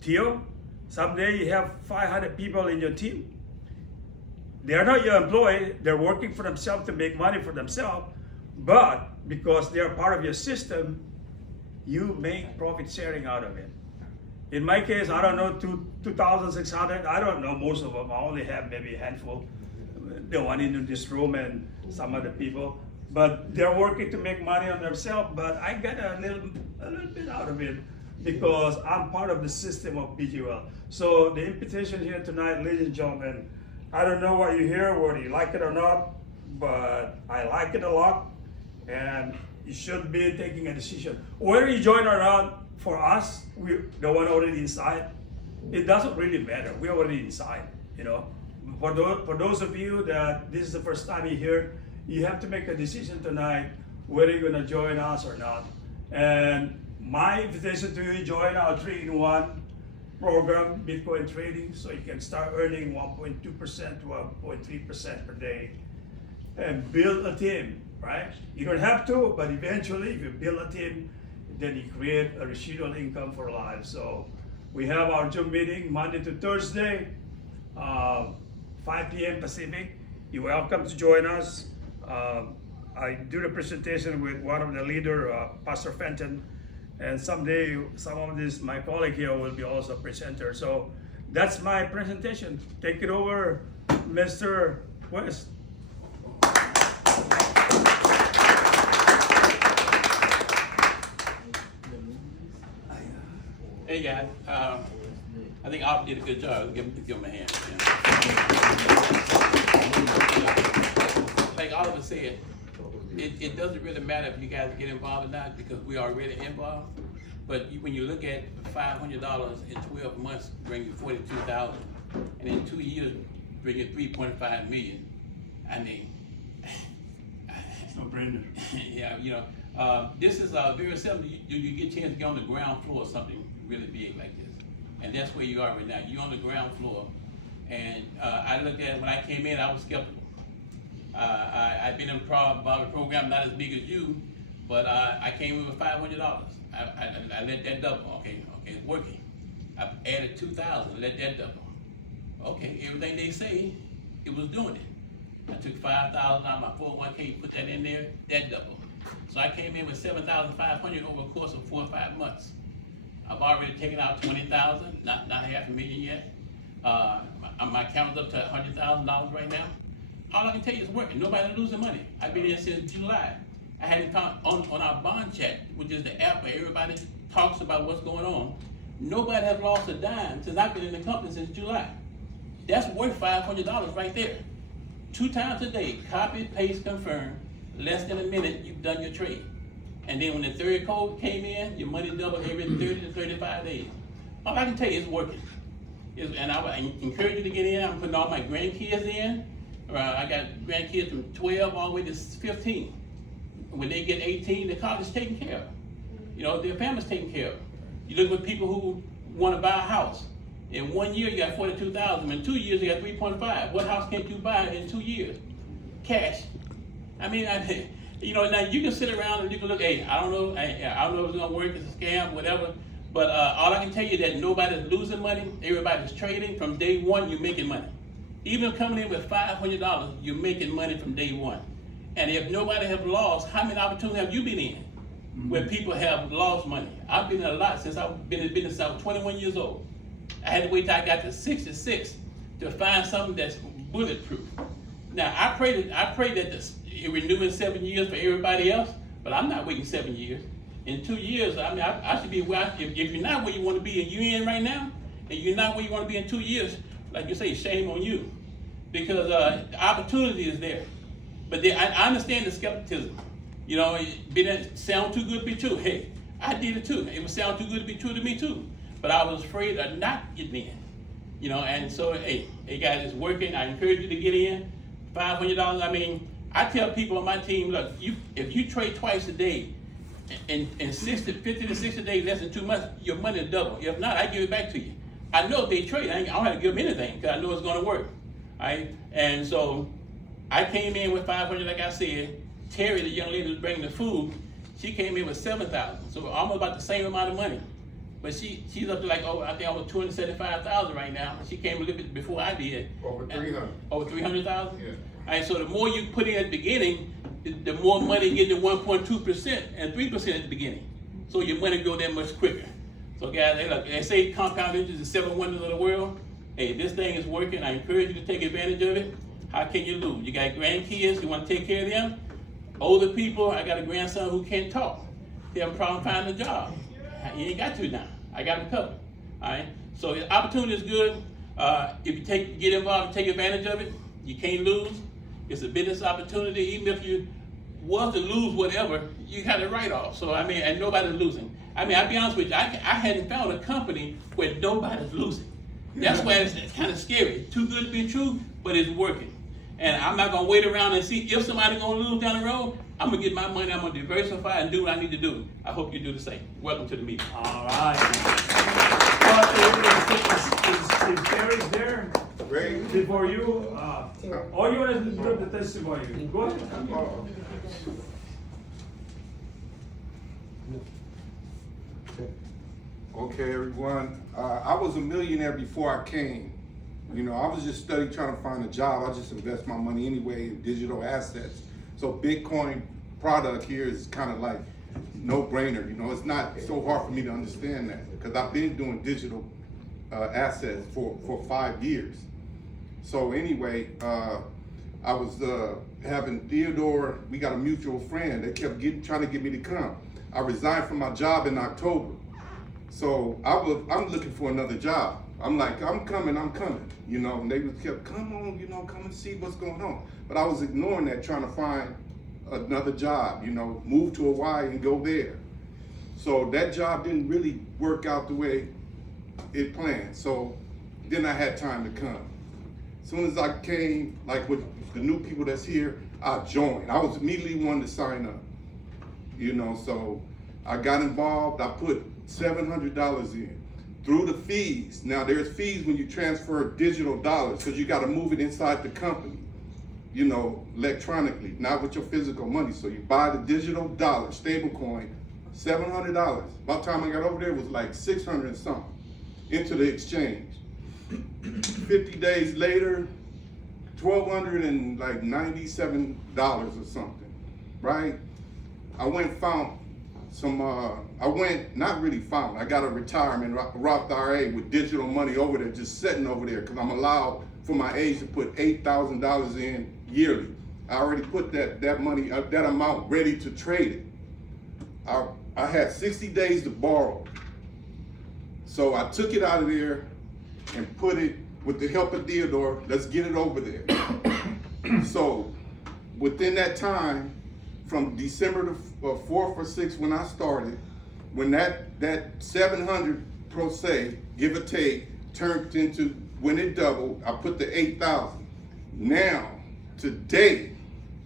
Theo, someday you have 500 people in your team. They are not your employee, they're working for themselves to make money for themselves, but because they are part of your system, you make profit sharing out of it. In my case, I don't know, 2,600, I don't know most of them. I only have maybe a handful, the one in this room and some other people. But they're working to make money on themselves, but I get a little bit out of it because I'm part of the system of BGWL. So the invitation here tonight, ladies and gentlemen, I don't know what you hear, whether you like it or not, but I like it a lot, and you should be taking a decision. Whether you join or not, for us, the one already inside, it doesn't really matter. We're already inside, you know. For those of you that this is the first time you're here, you have to make a decision tonight whether you're gonna join us or not. And my invitation to you, join our 3-in-1 program, Bitcoin trading, so you can start earning 1.2% to 1.3% per day and build a team, right? You don't have to, but eventually if you build a team, then you create a residual income for life. So we have our Zoom meeting Monday to Thursday, 5 p.m. Pacific. You're welcome to join us. I do the presentation with one of the leader, Pastor Fenton, and someday some of this, my colleague here will be also a presenter. So that's my presentation. Take it over, Mr. West. Hey guys, I think Alf did a good job. Give him a hand. Like Oliver said, it doesn't really matter if you guys get involved or not because we are already involved. But when you look at $500 in 12 months, bring you $42,000, and in 2 years, bring you $3.5 million. I mean, It's no brainer. yeah, you know, this is very seldom you get a chance to get on the ground floor of something really big like this. And that's where you are right now. You're on the ground floor. And I looked at it when I came in, I was skeptical. I've been involved in the program, not as big as you, but I came in with $500. I let that double. Okay, it's working. I added 2,000, let that double. Okay, everything they say, it was doing it. I took 5,000 out of my 401k, put that in there, that double. So I came in with 7,500 over the course of 4 or 5 months. I've already taken out 20,000, not $500,000 yet. My account's up to $100,000 right now. All I can tell you is working. Nobody's losing money. I've been in since July. I had it on our bond chat, which is the app where everybody talks about what's going on. Nobody has lost a dime since I've been in the company since July. That's worth $500 right there. 2 times a day, copy, paste, confirm. Less than a minute, you've done your trade. And then when the third code came in, your money doubled every 30 to 35 days. All I can tell you is working. And I would encourage you to get in. I'm putting all my grandkids in. I got grandkids from 12 all the way to 15. When they get 18, the college is taken care of. You know, their family's taken care of. You look at people who want to buy a house. In 1 year, you got 42,000. In 2 years, you got 3.5. What house can't you buy in 2 years? Cash. I mean, you know, now you can sit around and you can look, hey, I don't know if it's gonna work, it's a scam, whatever. But all I can tell you is that nobody's losing money, everybody's trading. From day one, you're making money. Even coming in with $500, you're making money from day one. And if nobody has lost, how many opportunities have you been in where people have lost money? I've been in a lot since I've been in business. I was 21 years old. I had to wait till I got to 66 to find something that's bulletproof. Now, I pray that it renew in 7 years for everybody else, but I'm not waiting 7 years. In 2 years, I mean, I should be where if you're not where you want to be and you're in right now, and you're not where you want to be in 2 years, like you say, shame on you. Because the opportunity is there. But I understand the skepticism. You know, it sound too good to be true. Hey, I did it too. It would sound too good to be true to me too. But I was afraid of not getting in. You know, and so, hey guys, it's working. I encourage you to get in. $500, I mean, I tell people on my team, look, if you trade twice a day, in 50 to 60 days, less than 2 months, your money will double. If not, I give it back to you. I know if they trade, I don't have to give them anything because I know it's going to work. Right? And so I came in with 500, like I said. Terry, the young lady who's bringing the food, she came in with 7,000, so almost about the same amount of money. But she's up to like, I think almost 275,000 right now. She came a little bit before I did. Over 300. Over 300,000? Yeah. All right, so the more you put in at the beginning, the more money you get to 1.2% and 3% at the beginning. So your money go that much quicker. So guys, they say compound interest is 7 wonders of the world. Hey, this thing is working. I encourage you to take advantage of it. How can you lose? You got grandkids, you want to take care of them. Older people, I got a grandson who can't talk. They have a problem finding a job. You ain't got to now. I got them covered. All right. So the opportunity is good. If you get involved and take advantage of it, you can't lose. It's a business opportunity. Even if you was to lose whatever, you got it right off. So I mean, and nobody's losing. I mean, I'll be honest with you. I hadn't found a company where nobody's losing. That's why it's kind of scary. Too good to be true, but it's working. And I'm not gonna wait around and see if somebody's gonna lose down the road. I'm gonna get my money. I'm gonna diversify and do what I need to do. I hope you do the same. Welcome to the meeting. All right. If Terry's there Great. before you, all you want to do the testimony. Go ahead. Okay, everyone. I was a millionaire before I came. You know, I was just studying, trying to find a job. I just invest my money anyway in digital assets. So Bitcoin product here is kind of like no-brainer. You know, it's not so hard for me to understand that because I've been doing digital assets for 5 years. So anyway, I was having Theodore. We got a mutual friend. They kept trying to get me to come. I resigned from my job in October. So I'm looking for another job. I'm like, I'm coming, you know, and they kept, come on, you know, come and see what's going on. But I was ignoring that, trying to find another job, you know, move to Hawaii and go there. So that job didn't really work out the way it planned. So then I had time to come. As soon as I came, like with the new people that's here, I joined. I was immediately one to sign up, you know, so I got involved. I put $700 in. Through the fees. Now there's fees when you transfer digital dollars because you got to move it inside the company, you know, electronically, not with your physical money. So you buy the digital dollar, stable coin, $700. By the time I got over there, it was like 600 and something into the exchange. 50 days later, $1,297 or something, right? I went and found I got a retirement Roth IRA with digital money over there, just sitting over there, because I'm allowed for my age to put $8,000 in yearly. I already put that money, that amount ready to trade it. I had 60 days to borrow. So I took it out of there and put it, with the help of Theodore, let's get it over there. So within that time, from December the 4th or 6th when I started, when that 700 pro se, give or take, turned into, when it doubled, I put the 8,000. Now, today,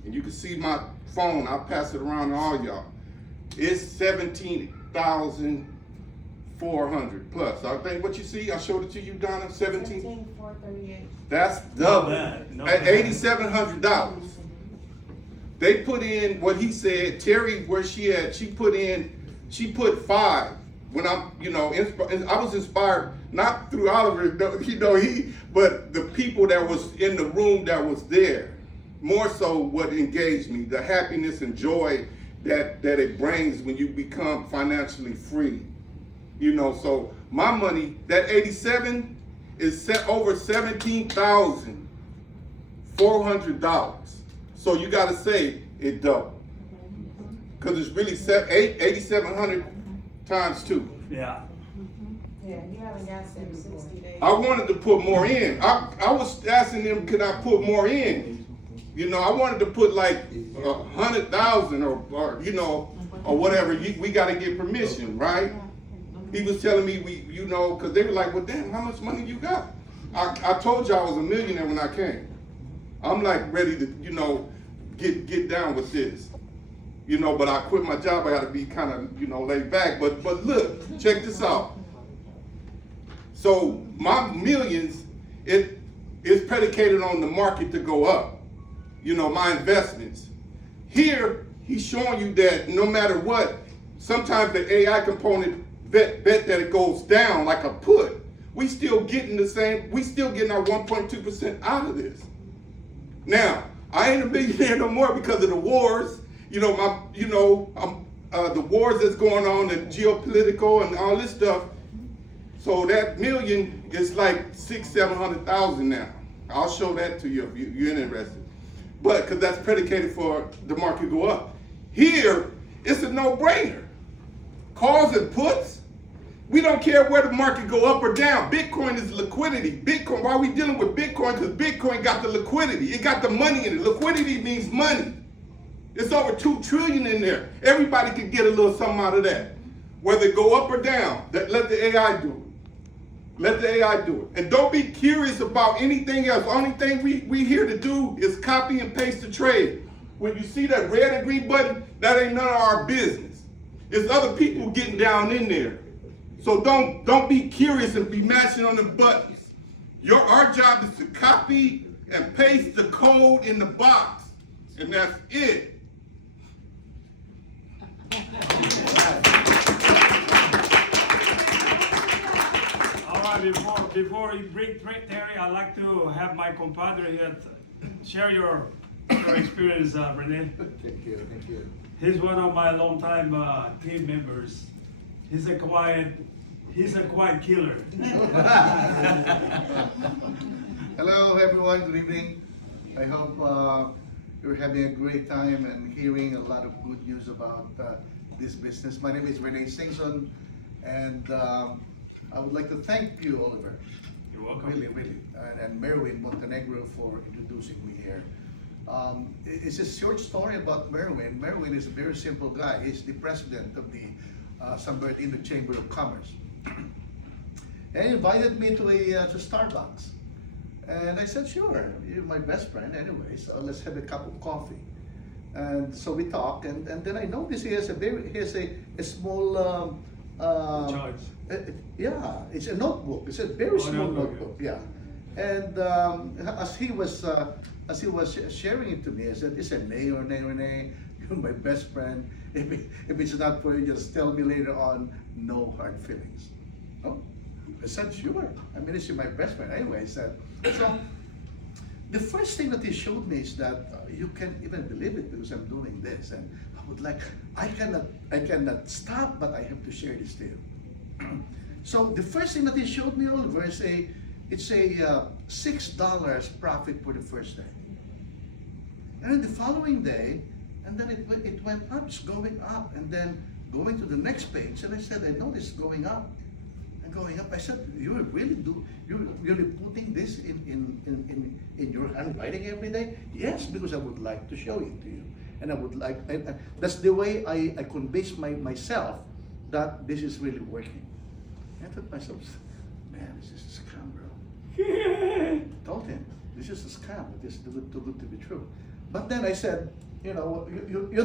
and you can see my phone, I'll pass it around to all y'all, it's 17,400 plus. I think what you see, I showed it to you, Donna, 17,438. That's double at $8,700. They put in what he said. Terry, where she at, she put 5. When I'm, you know, I was inspired not through Oliver, you know, but the people that was in the room that was there. More so, what engaged me, the happiness and joy that it brings when you become financially free. You know, so my money, that 87 is set over $17,400. So you got to say it doubled, because it's really 8,700 times 2. Yeah. Yeah, you haven't got 60 days. I wanted to put more in. I was asking them, could I put more in? You know, I wanted to put like 100,000 or you know, or whatever. We got to get permission, right? He was telling me you know, because they were like, well, damn, how much money you got? I told you I was a millionaire when I came. I'm like ready to, you know, get down with this. You know, but I quit my job. I got to be kind of, you know, laid back. But look, check this out. So my millions, it is predicated on the market to go up. You know, my investments. Here, he's showing you that no matter what, sometimes the AI component bet that it goes down like a put. We still getting the same, we still getting our 1.2% out of this. Now, I ain't a millionaire no more because of the wars. You know, the wars that's going on, the geopolitical and all this stuff. So that million is like 600,000-700,000 now. I'll show that to you if you're interested. But because that's predicated for the market to go up. Here, it's a no-brainer. Calls and puts, we don't care where the market go up or down. Bitcoin is liquidity. Bitcoin, why are we dealing with Bitcoin? Because Bitcoin got the liquidity. It got the money in it. Liquidity means money. It's over 2 trillion in there. Everybody can get a little something out of that. Whether it go up or down, let the AI do it. Let the AI do it. And don't be curious about anything else. The only thing we here to do is copy and paste the trade. When you see that red and green button, that ain't none of our business. It's other people getting down in there. So don't be curious and be mashing on the buttons. Our job is to copy and paste the code in the box. And that's it. All right, before we bring Terry, I'd like to have my compadre here share your experience, Rene. Thank you. He's one of my longtime team members. He's a quiet killer. Hello everyone, good evening. I hope you're having a great time and hearing a lot of good news about this business. My name is Rene Singson, and I would like to thank you, Oliver. You're welcome. Really. And Merwin Montenegro for introducing me here. It's a short story about Merwin. Merwin is a very simple guy. He's the president of the San Bernardino Chamber of Commerce. And he invited me to Starbucks. And I said, sure, you're my best friend anyway, so let's have a cup of coffee. And so we talked, and then I noticed he has a small Charge. yeah, it's a notebook. It's a very small notebook. Yeah. And as he was sharing it to me, I said, "Listen, Rene, you're my best friend. If it's not for you, just tell me later on. No hard feelings." Oh, I said, "Sure. I mean, he's my best friend anyway." I said, so. The first thing that he showed me is that you can't even believe it because I'm doing this, and I cannot stop, but I have to share this to you. So the first thing that he showed me, Oliver, is it's a $6 profit for the first day, and then the following day, and then it went up, it's going up, and then going to the next page, and I said, I know this is going up. Going up, I said, you're really putting this in your handwriting every day? Yes, because I would like to show it to you, and I would like. That's the way I convince myself that this is really working. And I thought to myself, man, this is a scam, bro. Told him this is a scam. This is too good to be true. But then I said, you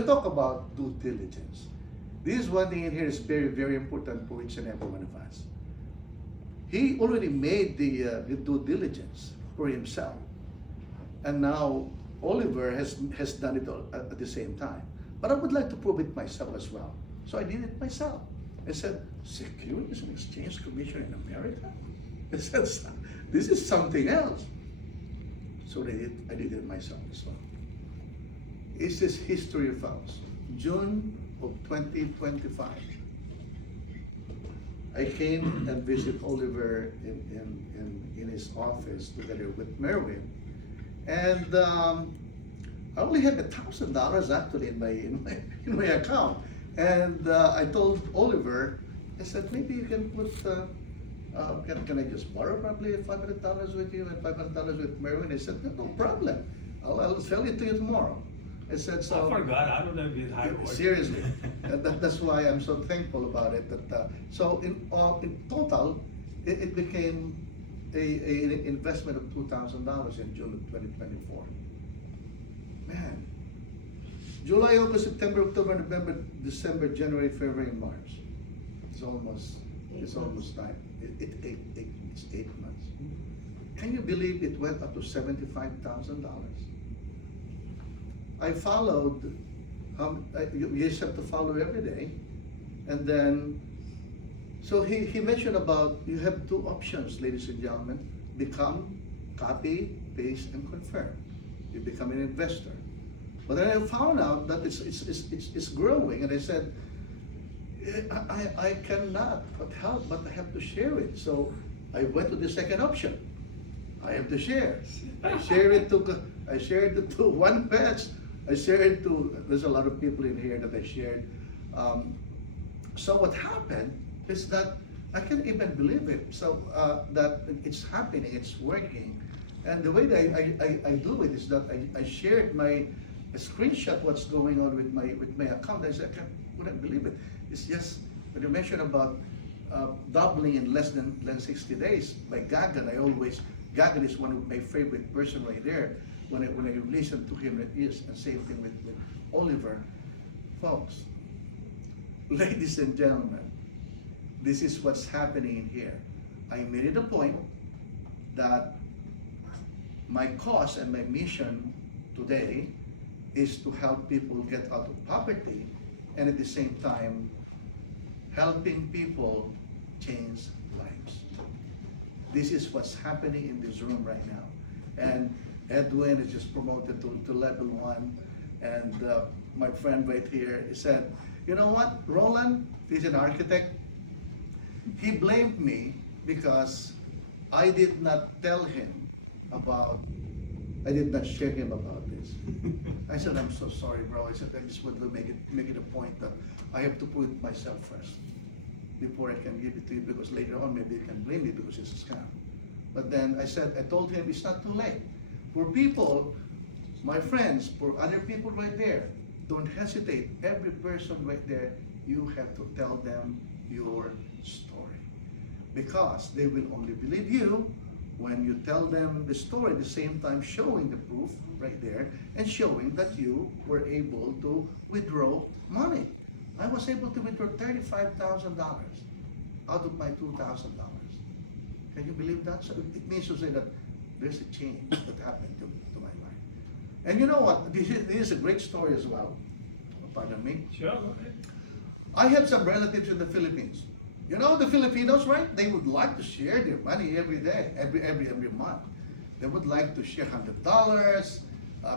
talk about due diligence. This one thing in here is very, very important for each and every one of us. He already made the due diligence for himself, and now Oliver has done it all at the same time. But I would like to prove it myself as well, so I did it myself. I said, Securities and Exchange Commission in America? I said, this is something else. So I did it myself as well. It's this history, folks. June of 2025. I came and visited Oliver in his office together with Merwin, and I only had $1,000 actually in my account. And I told Oliver, I said, maybe you can put can I just borrow probably $500 with you and $500 with Merwin? I said, no problem. I'll sell it to you tomorrow. I said, so. I forgot. I don't know if it's high. Seriously, that's why I'm so thankful about it. So in total, it became an investment of $2,000 in June of 2024. Man, July, August, September, October, November, December, January, February, March. It's almost time. It's 8 months. Can you believe it went up to $75,000? I followed, you just have to follow every day. And then, so he mentioned about, you have two options, ladies and gentlemen. Become, copy, paste, and confirm. You become an investor. But then I found out that it's growing, and I said, I cannot but I have to share it. So I went to the second option. I have to share. I share it to one batch. I shared it to, there's a lot of people in here that I shared. So what happened is that I can't even believe it. So that it's happening, it's working. And the way that I do it is that I shared my screenshot what's going on with my account. I said, I couldn't believe it. It's just, when you mentioned about doubling in less than 60 days by Gagan, Gagan is one of my favorite person right there. When I listen to him, it is, and same thing with Oliver. Folks, ladies and gentlemen, this is what's happening in here. I made it a point that my cause and my mission today is to help people get out of poverty, and at the same time, helping people change lives. This is what's happening in this room right now. And Edwin is just promoted to level 1. And my friend right here said, you know what, Roland, he's an architect. He blamed me because I did not tell him I did not share him about this. I said, I'm so sorry, bro. I said, I just want to make it a point that I have to put myself first before I can give it to you, because later on maybe you can blame me because it's a scam. But then I told him it's not too late. For people, my friends, for other people right there, don't hesitate. Every person right there, you have to tell them your story. Because they will only believe you when you tell them the story, at the same time showing the proof right there and showing that you were able to withdraw money. I was able to withdraw $35,000 out of my $2,000. Can you believe that? So it means to say that there's a change that happened to my life. And you know what? This is a great story as well. Pardon me. Sure. I have some relatives in the Philippines. You know the Filipinos, right? They would like to share their money every day, every month. They would like to share $100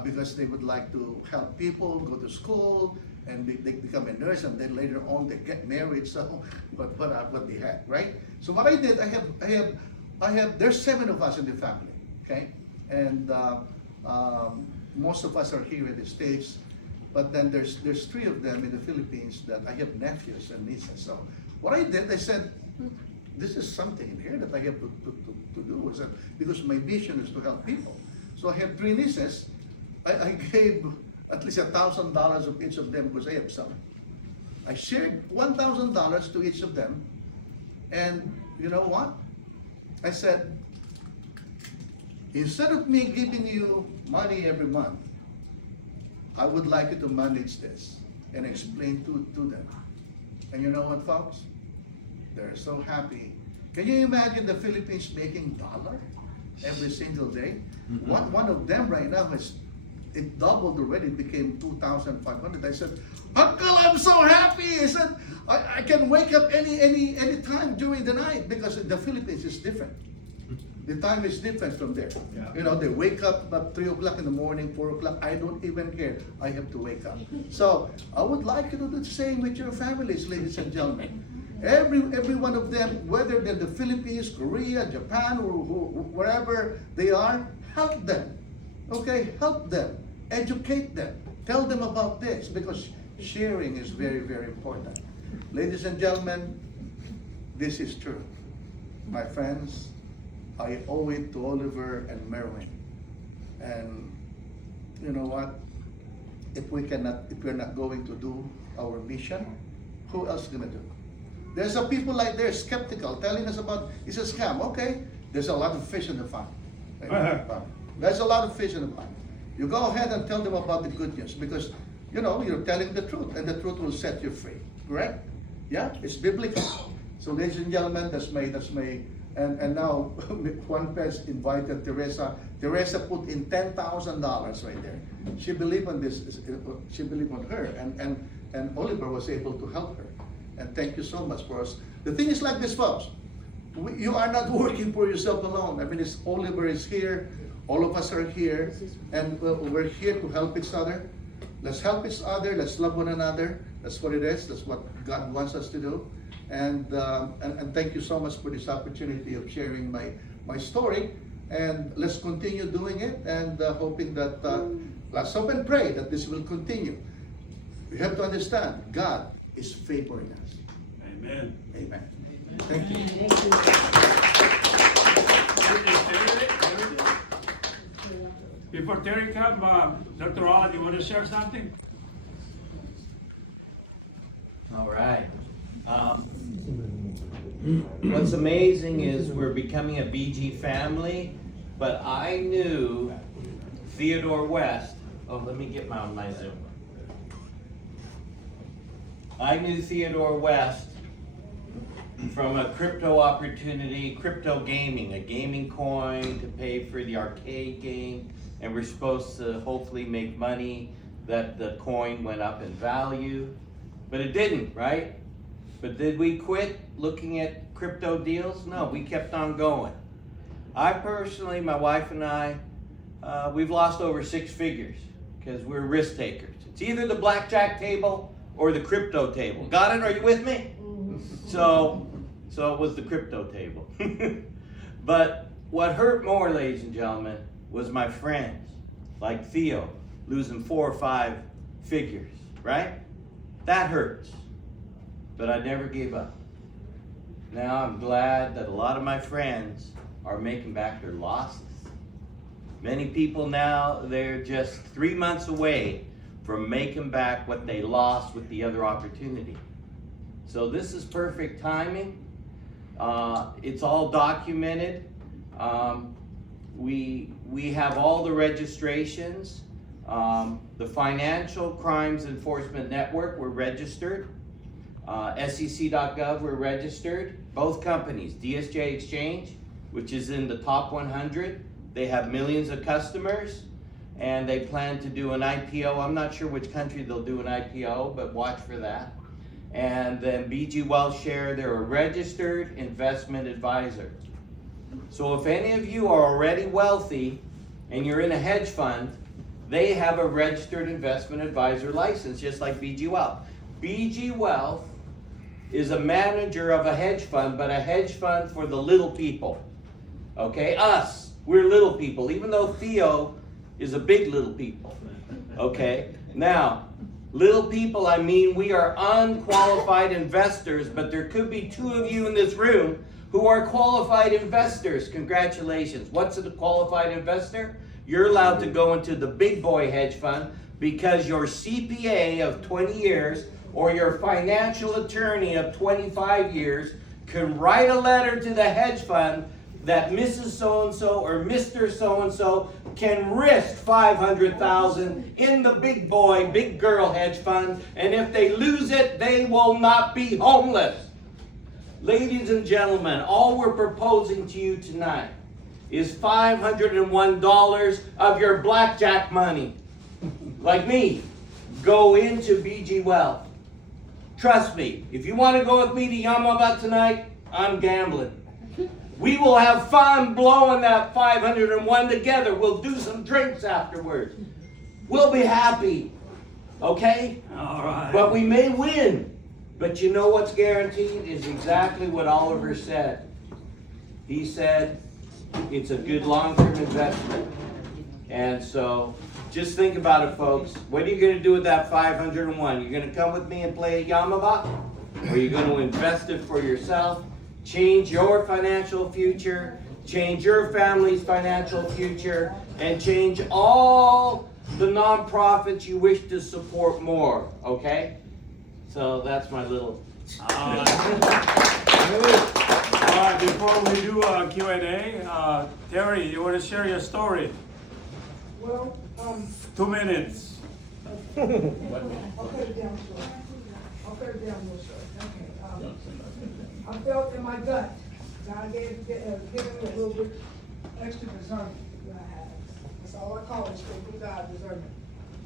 because they would like to help people go to school and they become a nurse, and then later on they get married. So, but what they had, right? So what I did, I have. There's 7 of us in the family, okay, and most of us are here in the States. But then there's 3 of them in the Philippines that I have nephews and nieces. So what I did, I said, this is something in here that I have to do. I said, because my mission is to help people. So I have 3 nieces. I gave at least $1,000 of each of them because I have some. I shared $1,000 to each of them. And you know what? I said, instead of me giving you money every month, I would like you to manage this and explain to them. And you know what, folks? They're so happy. Can you imagine the Philippines making $1 every single day? One of them right now it doubled already, it became 2,500. I said, Uncle, I'm so happy. I said, I can wake up any time during the night, because the Philippines is different. The time is different from there. Yeah. You know, they wake up about 3 o'clock in the morning, 4 o'clock. I don't even care. I have to wake up. So I would like you to do the same with your families, ladies and gentlemen. Every one of them, whether they're the Philippines, Korea, Japan, or wherever they are, help them. Okay, help them. Educate them. Tell them about this, because sharing is very, very important. Ladies and gentlemen, this is true. my friends, I owe it to Oliver and Merwin. And you know what? If we're not going to do our mission, who else is gonna do? There's some people like they're skeptical, telling us about it's a scam. Okay, there's a lot of fish in the pond. There's a lot of fish in the pond. You go ahead and tell them about the good news because you know you're telling the truth, and the truth will set you free. Correct? Yeah, it's biblical. So, ladies and gentlemen, that's my. And now Juan Pez invited Teresa. Teresa put in $10,000 right there. She believed on this. She believed on her, and Oliver was able to help her. And thank you so much for us. The thing is like this, folks. You are not working for yourself alone. I mean, Oliver is here. All of us are here, and we're here to help each other. Let's help each other. Let's love one another. That's what it is. That's what God wants us to do. And thank you so much for this opportunity of sharing my story. And let's continue doing it and hoping that, let's hope and pray that this will continue. We have to understand, God is favoring us. Amen. Amen. Thank you. Before Terry comes, Dr. Allen, you want to share something? All right. What's amazing is we're becoming a BG family, but I knew Theodore West. Oh, let me get my Zoom. I knew Theodore West from a crypto opportunity, crypto gaming, a gaming coin to pay for the arcade game, and we're supposed to hopefully make money that the coin went up in value, but it didn't, right? But did we quit looking at crypto deals? No, we kept on going. I personally, my wife and I, we've lost over 6 figures because we're risk takers. It's either the blackjack table or the crypto table. Got it? Are you with me? So it was the crypto table. But what hurt more, ladies and gentlemen, was my friends, like Theo, losing 4 or 5 figures, right? That hurts. But I never gave up. Now I'm glad that a lot of my friends are making back their losses. Many people now, they're just 3 months away from making back what they lost with the other opportunity. So this is perfect timing. It's all documented. We have all the registrations. The Financial Crimes Enforcement Network, we're registered. SEC.gov, we're registered. Both companies, DSJEXCHANGE, which is in the top 100. They have millions of customers, and they plan to do an IPO. I'm not sure which country they'll do an IPO, but watch for that. And then BGWSIG, they're a registered investment advisor. So if any of you are already wealthy and you're in a hedge fund, they have a registered investment advisor license, just like BG Wealth. BG Wealth is a manager of a hedge fund, but a hedge fund for the little people. Okay, us, we're little people, even though Theo is a big little people. Okay, now, little people, I mean we are unqualified investors, but there could be 2 of you in this room who are qualified investors. Congratulations. What's a qualified investor? You're allowed to go into the big boy hedge fund because your CPA of 20 years or your financial attorney of 25 years can write a letter to the hedge fund that Mrs. So-and-so or Mr. So-and-so can risk $500,000 in the big boy, big girl hedge fund, and if they lose it, they will not be homeless. Ladies and gentlemen, all we're proposing to you tonight is $501 of your blackjack money. Like me, go into BG Wealth. Trust me, if you want to go with me to Yamava tonight, I'm gambling. We will have fun blowing that 501 together. We'll do some drinks afterwards. We'll be happy, okay? All right. But we may win. But you know what's guaranteed is exactly what Oliver said. He said it's a good long-term investment. And so just think about it, folks. What are you going to do with that 501? You're going to come with me and play Yamava? Or are you going to invest it for yourself change your financial future, change your family's financial future, and change all the nonprofits you wish to support more, okay? So that's my little. All right, before we do a Q&A, Terry, you want to share your story? Well, 2 minutes. I'll cut it down short. I'll cut it down real short. Okay. I felt in my gut, God gave me a little bit extra discernment that I had. That's all I call it, straight from God, discernment.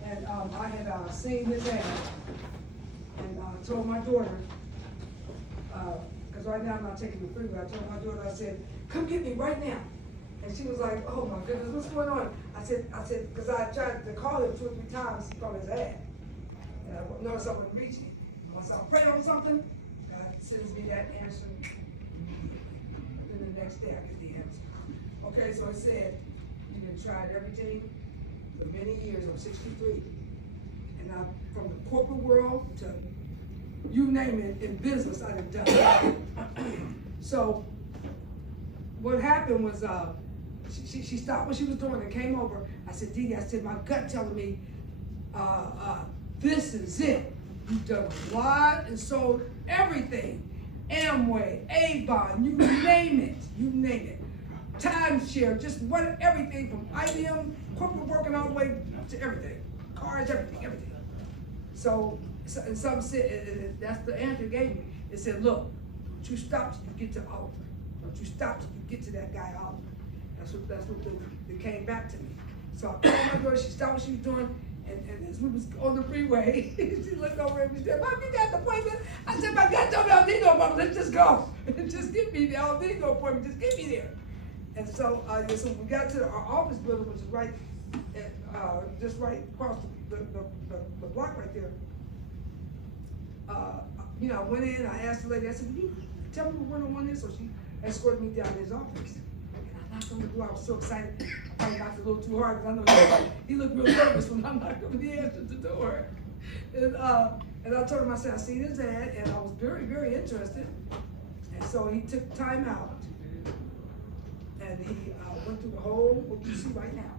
And I had seen his ad, and told my daughter, because right now I'm not taking the freeway, I told my daughter, I said, come get me right now. And she was like, oh my goodness, what's going on? I said, because I tried to call him 2 or 3 times from his ad. And I noticed I wasn't reaching. Once I prayed on something, God sends me that answer. And then the next day I get the answer. Okay, so it said, you've been tried everything for many years. I'm 63. And from the corporate world to you name it, in business, I done done. So what happened was, she stopped what she was doing and came over. I said, Dee, I said, my gut telling me, this is it. You've done a lot and sold everything. Amway, Avon, you name it. Timeshare, just everything from IBM, corporate working all the way to everything. Cars, everything. So some said, that's the answer it gave me. It said, look, don't you stop till you get to Oliver. Don't you stop till you get to that guy Oliver. That's what they came back to me. So I called my daughter, she stopped what she was doing, and as we was on the freeway, she looked over at me and said, Mom, you got the appointment? I said, my God told me I don't need no appointment, let's just go. Just get me there, I don't need no appointment, just get me there. And so, so we got to our office building, which is right, just right across the block right there. You know, I went in, I asked the lady, I said, will you tell me what one is? So she escorted me down to his office. And I knocked on the door, I was so excited. I probably knocked a little too hard, because I know he looked real nervous when I knocked on the answer to the door. And I told him, I said, I seen his ad, and I was very, very interested. And so he took time out, and he went through the whole, what you see right now.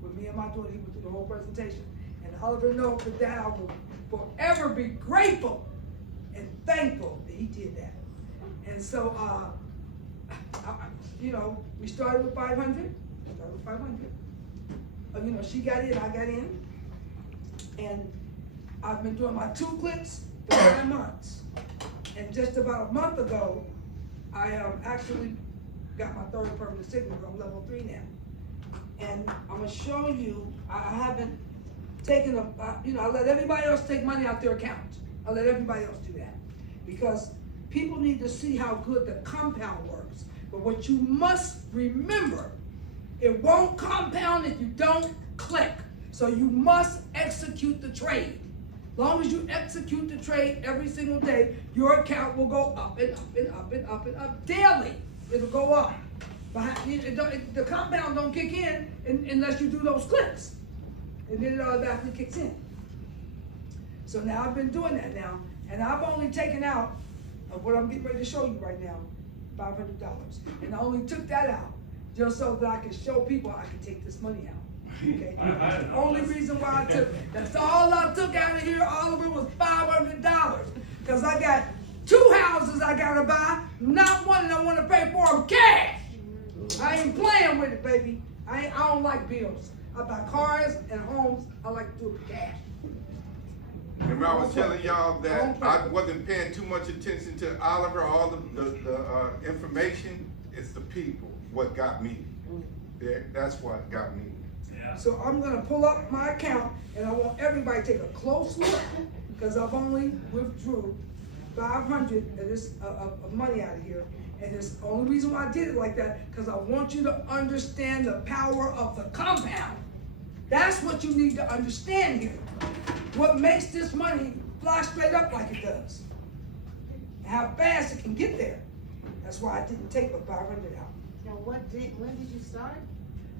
With me and my daughter, he went through the whole presentation. And Oliver knows that I will forever be grateful and thankful that he did that. And so, you know, we started with 500. You know, she got in, I got in. And I've been doing my 2 clips for 9 months. And just about a month ago, I actually got my 3rd permanent signal. I'm level 3 now. And I'm gonna show you, I haven't taken you know, I let everybody else take money out their account. I let everybody else do that. Because people need to see how good the compound works. But what you must remember, it won't compound if you don't click. So you must execute the trade. As long as you execute the trade every single day, your account will go up and up and up and up and up daily. It'll go up. The compound don't kick in unless you do those clicks. And then it automatically kicks in. So now I've been doing that now, and I've only taken out of what I'm getting ready to show you right now, $500. And I only took that out just so that I can show people I can take this money out. Okay? That's the only reason why I took it. That's all I took out of here, Oliver, was $500. Because I got 2 houses I gotta buy, not one that I wanna pay for them cash. I ain't playing with it, baby. I don't like bills. I buy cars and homes, I like to do it with cash. Remember I was telling y'all that I wasn't paying too much attention to Oliver, all the information. It's the people, what got me. That's what got me. Yeah. So I'm gonna pull up my account, and I want everybody to take a close look, because I've only withdrew 500 of this of money out of here. And it's the only reason why I did it like that, because I want you to understand the power of the compound. That's what you need to understand here. What makes this money fly straight up like it does. And how fast it can get there. That's why I didn't take the 500 out. Now, when did you start?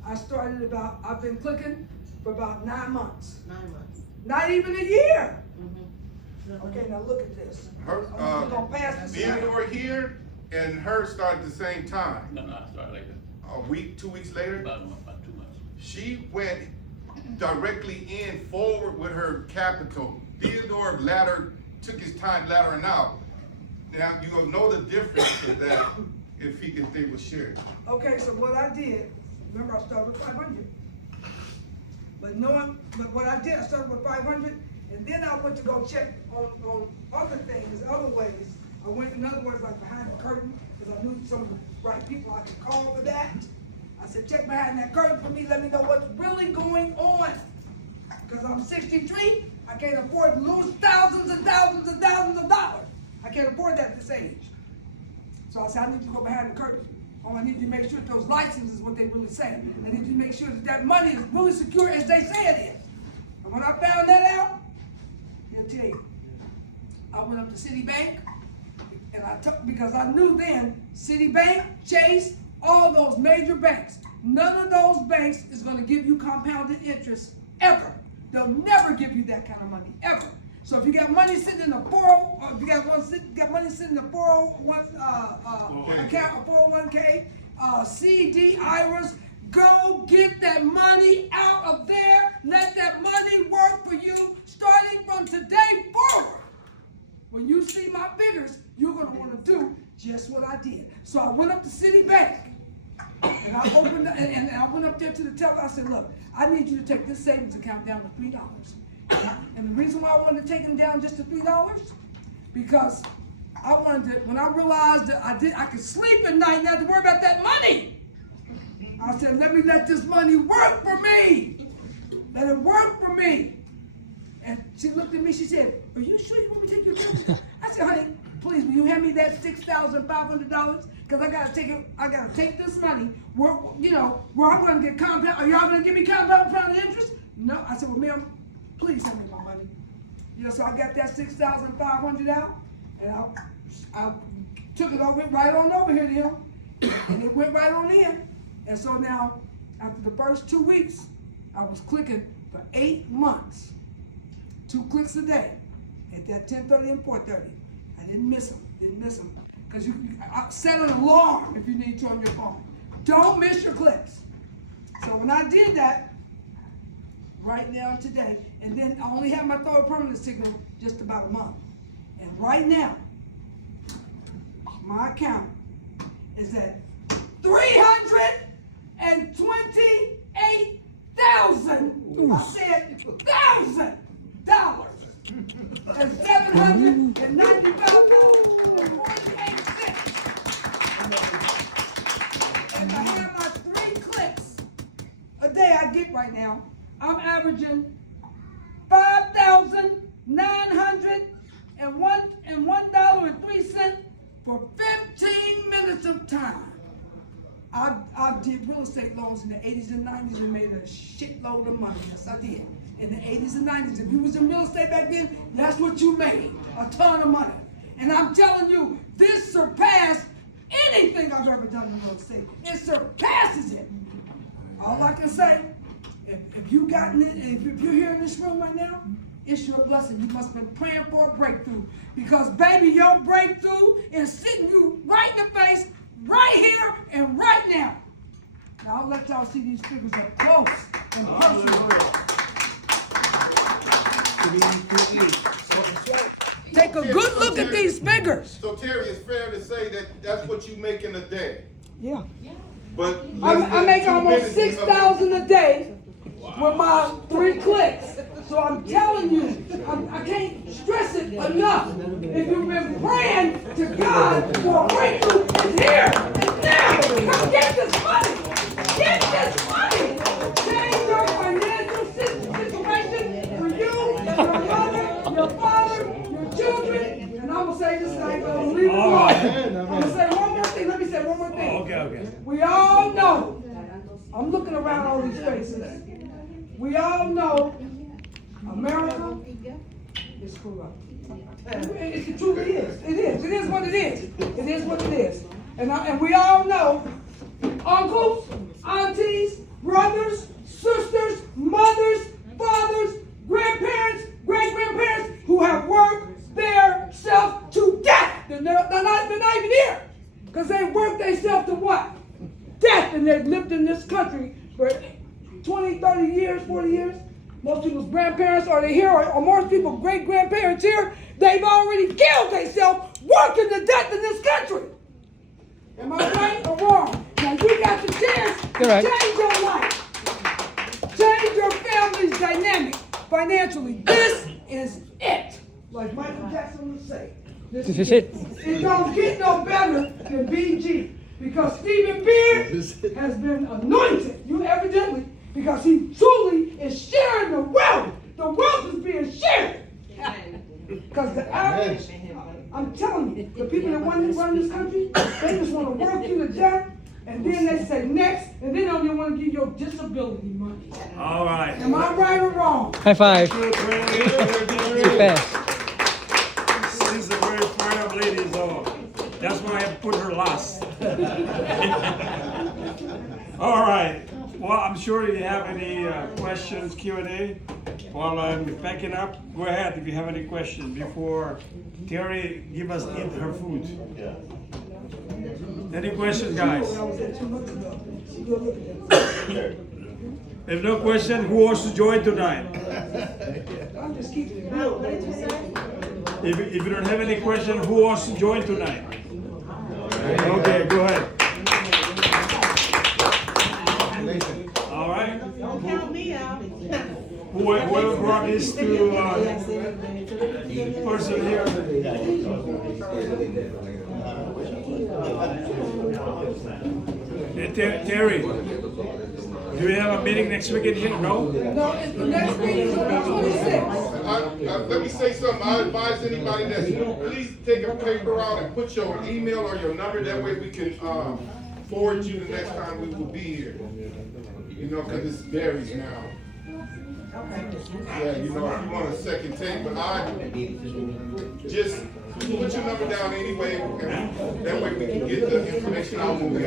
I started I've been clicking for about 9 months. 9 months. Not even a year. Mm-hmm. Okay, now look at this. Her, I'm gonna pass this around. Theodore here, and hers started at the same time. No, I started like that, A week, 2 weeks later, about 2 months. she went directly in forward with her capital. Theodore took his time laddering out. Now, you will know the difference of that if they were shared. Okay, so what I did, remember I started with 500. But what I did, I started with 500, and then I went to go check on other things, other ways. I went, in other words, like behind the curtain, because I knew some of the right people I could call for that. I said, check behind that curtain for me, let me know what's really going on. Because I'm 63, I can't afford to lose thousands and thousands and thousands of dollars. I can't afford that at this age. So I said, I need to go behind the curtain. Oh, I need you to make sure that those licenses is what they really say. I need you to make sure that that money is really secure as they say it is. And when I found that out, I'll tell you, I went up to Citibank, and I took, because I knew then, Citibank, Chase, all those major banks, none of those banks is gonna give you compounded interest ever. They'll never give you that kind of money, ever. So if you got money sitting in a 40, or if you got money sitting in a 401 account, a 401k, CD, IRAs, go get that money out of there. Let that money work for you starting from today forward. When you see my figures, you're gonna want to do just what I did. So I went up to Citibank, and I opened and I went up there to the teller. I said, look, I need you to take this savings account down to $3. And the reason why I wanted to take them down just to $3, because I wanted to, when I realized that I could sleep at night and not have to worry about that money. I said, let me let this money work for me. Let it work for me. And she looked at me, she said, are you sure you want me to take your trip? I said, honey, please, will you hand me that $6,500? Because I gotta take this money, where I'm gonna get compound. Are y'all gonna give me compound interest? No. I said, well, ma'am, please send me my money. So I got that $6,500 out, and I took it over, right on over here to him, and it went right on in. And so now, after the first 2 weeks, I was clicking for 8 months, 2 clicks a day, at that 10:30 and 4:30. I didn't miss them, because I set an alarm if you need to on your phone. Don't miss your clicks. So when I did that, right now today, and then I only have my third permanent signal just about a month. And right now, my account is at $328,000. I said $1,000 and $795.48. And I have my 3 clicks a day I get right now. I'm averaging $5,901.03 for 15 minutes of time. I did real estate loans in the 80s and 90s and made a shitload of money. Yes, I did. In the 80s and 90s, if you was in real estate back then, that's what you made, a ton of money. And I'm telling you, this surpassed anything I've ever done in real estate. It surpasses it. All I can say, if you're here in this room right now, it's your blessing. You must have been praying for a breakthrough. Because baby, your breakthrough is sitting you right in the face, right here and right now. Now I'll let y'all see these figures up close and personal. Take a good look at these figures. So Terry, it's fair to say that that's what you make in a day. Yeah. But I make almost $6,000 a day with my 3 clicks. So I'm telling you, I can't stress it enough. If you've been praying to God for a breakthrough, it's here, it's now. Come get this money. Get this money. Change your financial situation for you, your mother, your father, your children. And I'm going to say this and I ain't going to leave it alone. I'm going to say one more thing. Let me say one more thing. Okay. We all know, I'm looking around all these faces. We all know America is corrupt. It truly is. It is. It is what it is. It is what it is. And we all know uncles, aunties, brothers, sisters, mothers, fathers, grandparents, great-grandparents who have worked their self to death. They're not even here. Cause they worked themselves to what? Death, and they've lived in this country for 20, 30 years, 40 years. Most people's grandparents are here, or most people's great-grandparents here, they've already killed themselves working to death in this country. Am I right or wrong? Now you got the chance to change your life. Change your family's dynamic financially. This is it. Like Michael Jackson would say. This is it. It don't get no better than BG. Because Stephen Beard has been anointed, you evidently, because he truly is sharing the wealth. The wealth is being shared. Because the average, I'm telling you, the people that run this country, they just want to work you to death, and then they say next, and then they don't even want to give you disability money. All right. Am I right or wrong? High five. Too fast. She's a very fine lady, so that's why I put her last. All right. Well, I'm sure if you have any questions, Q&A, while I'm packing up, go ahead if you have any questions before Terry give us eat her food. Any questions, guys? If no question, who wants to join tonight? I'm just keeping it No, real. what did you say? If you don't have any question, who wants to join tonight? Okay, go ahead. All right. Don't count me out. Whoever brought this to person here. Hey, Terry, do we have a meeting next weekend here? No? No, it's the next meeting is on the 26th. Let me say something. I advise anybody that's new, please take a paper out and put your email or your number. That way we can forward you the next time we will be here. You know, because this varies now. Yeah, you know, if you want a second take, but I just put your number down anyway, and that way we can get the information out when we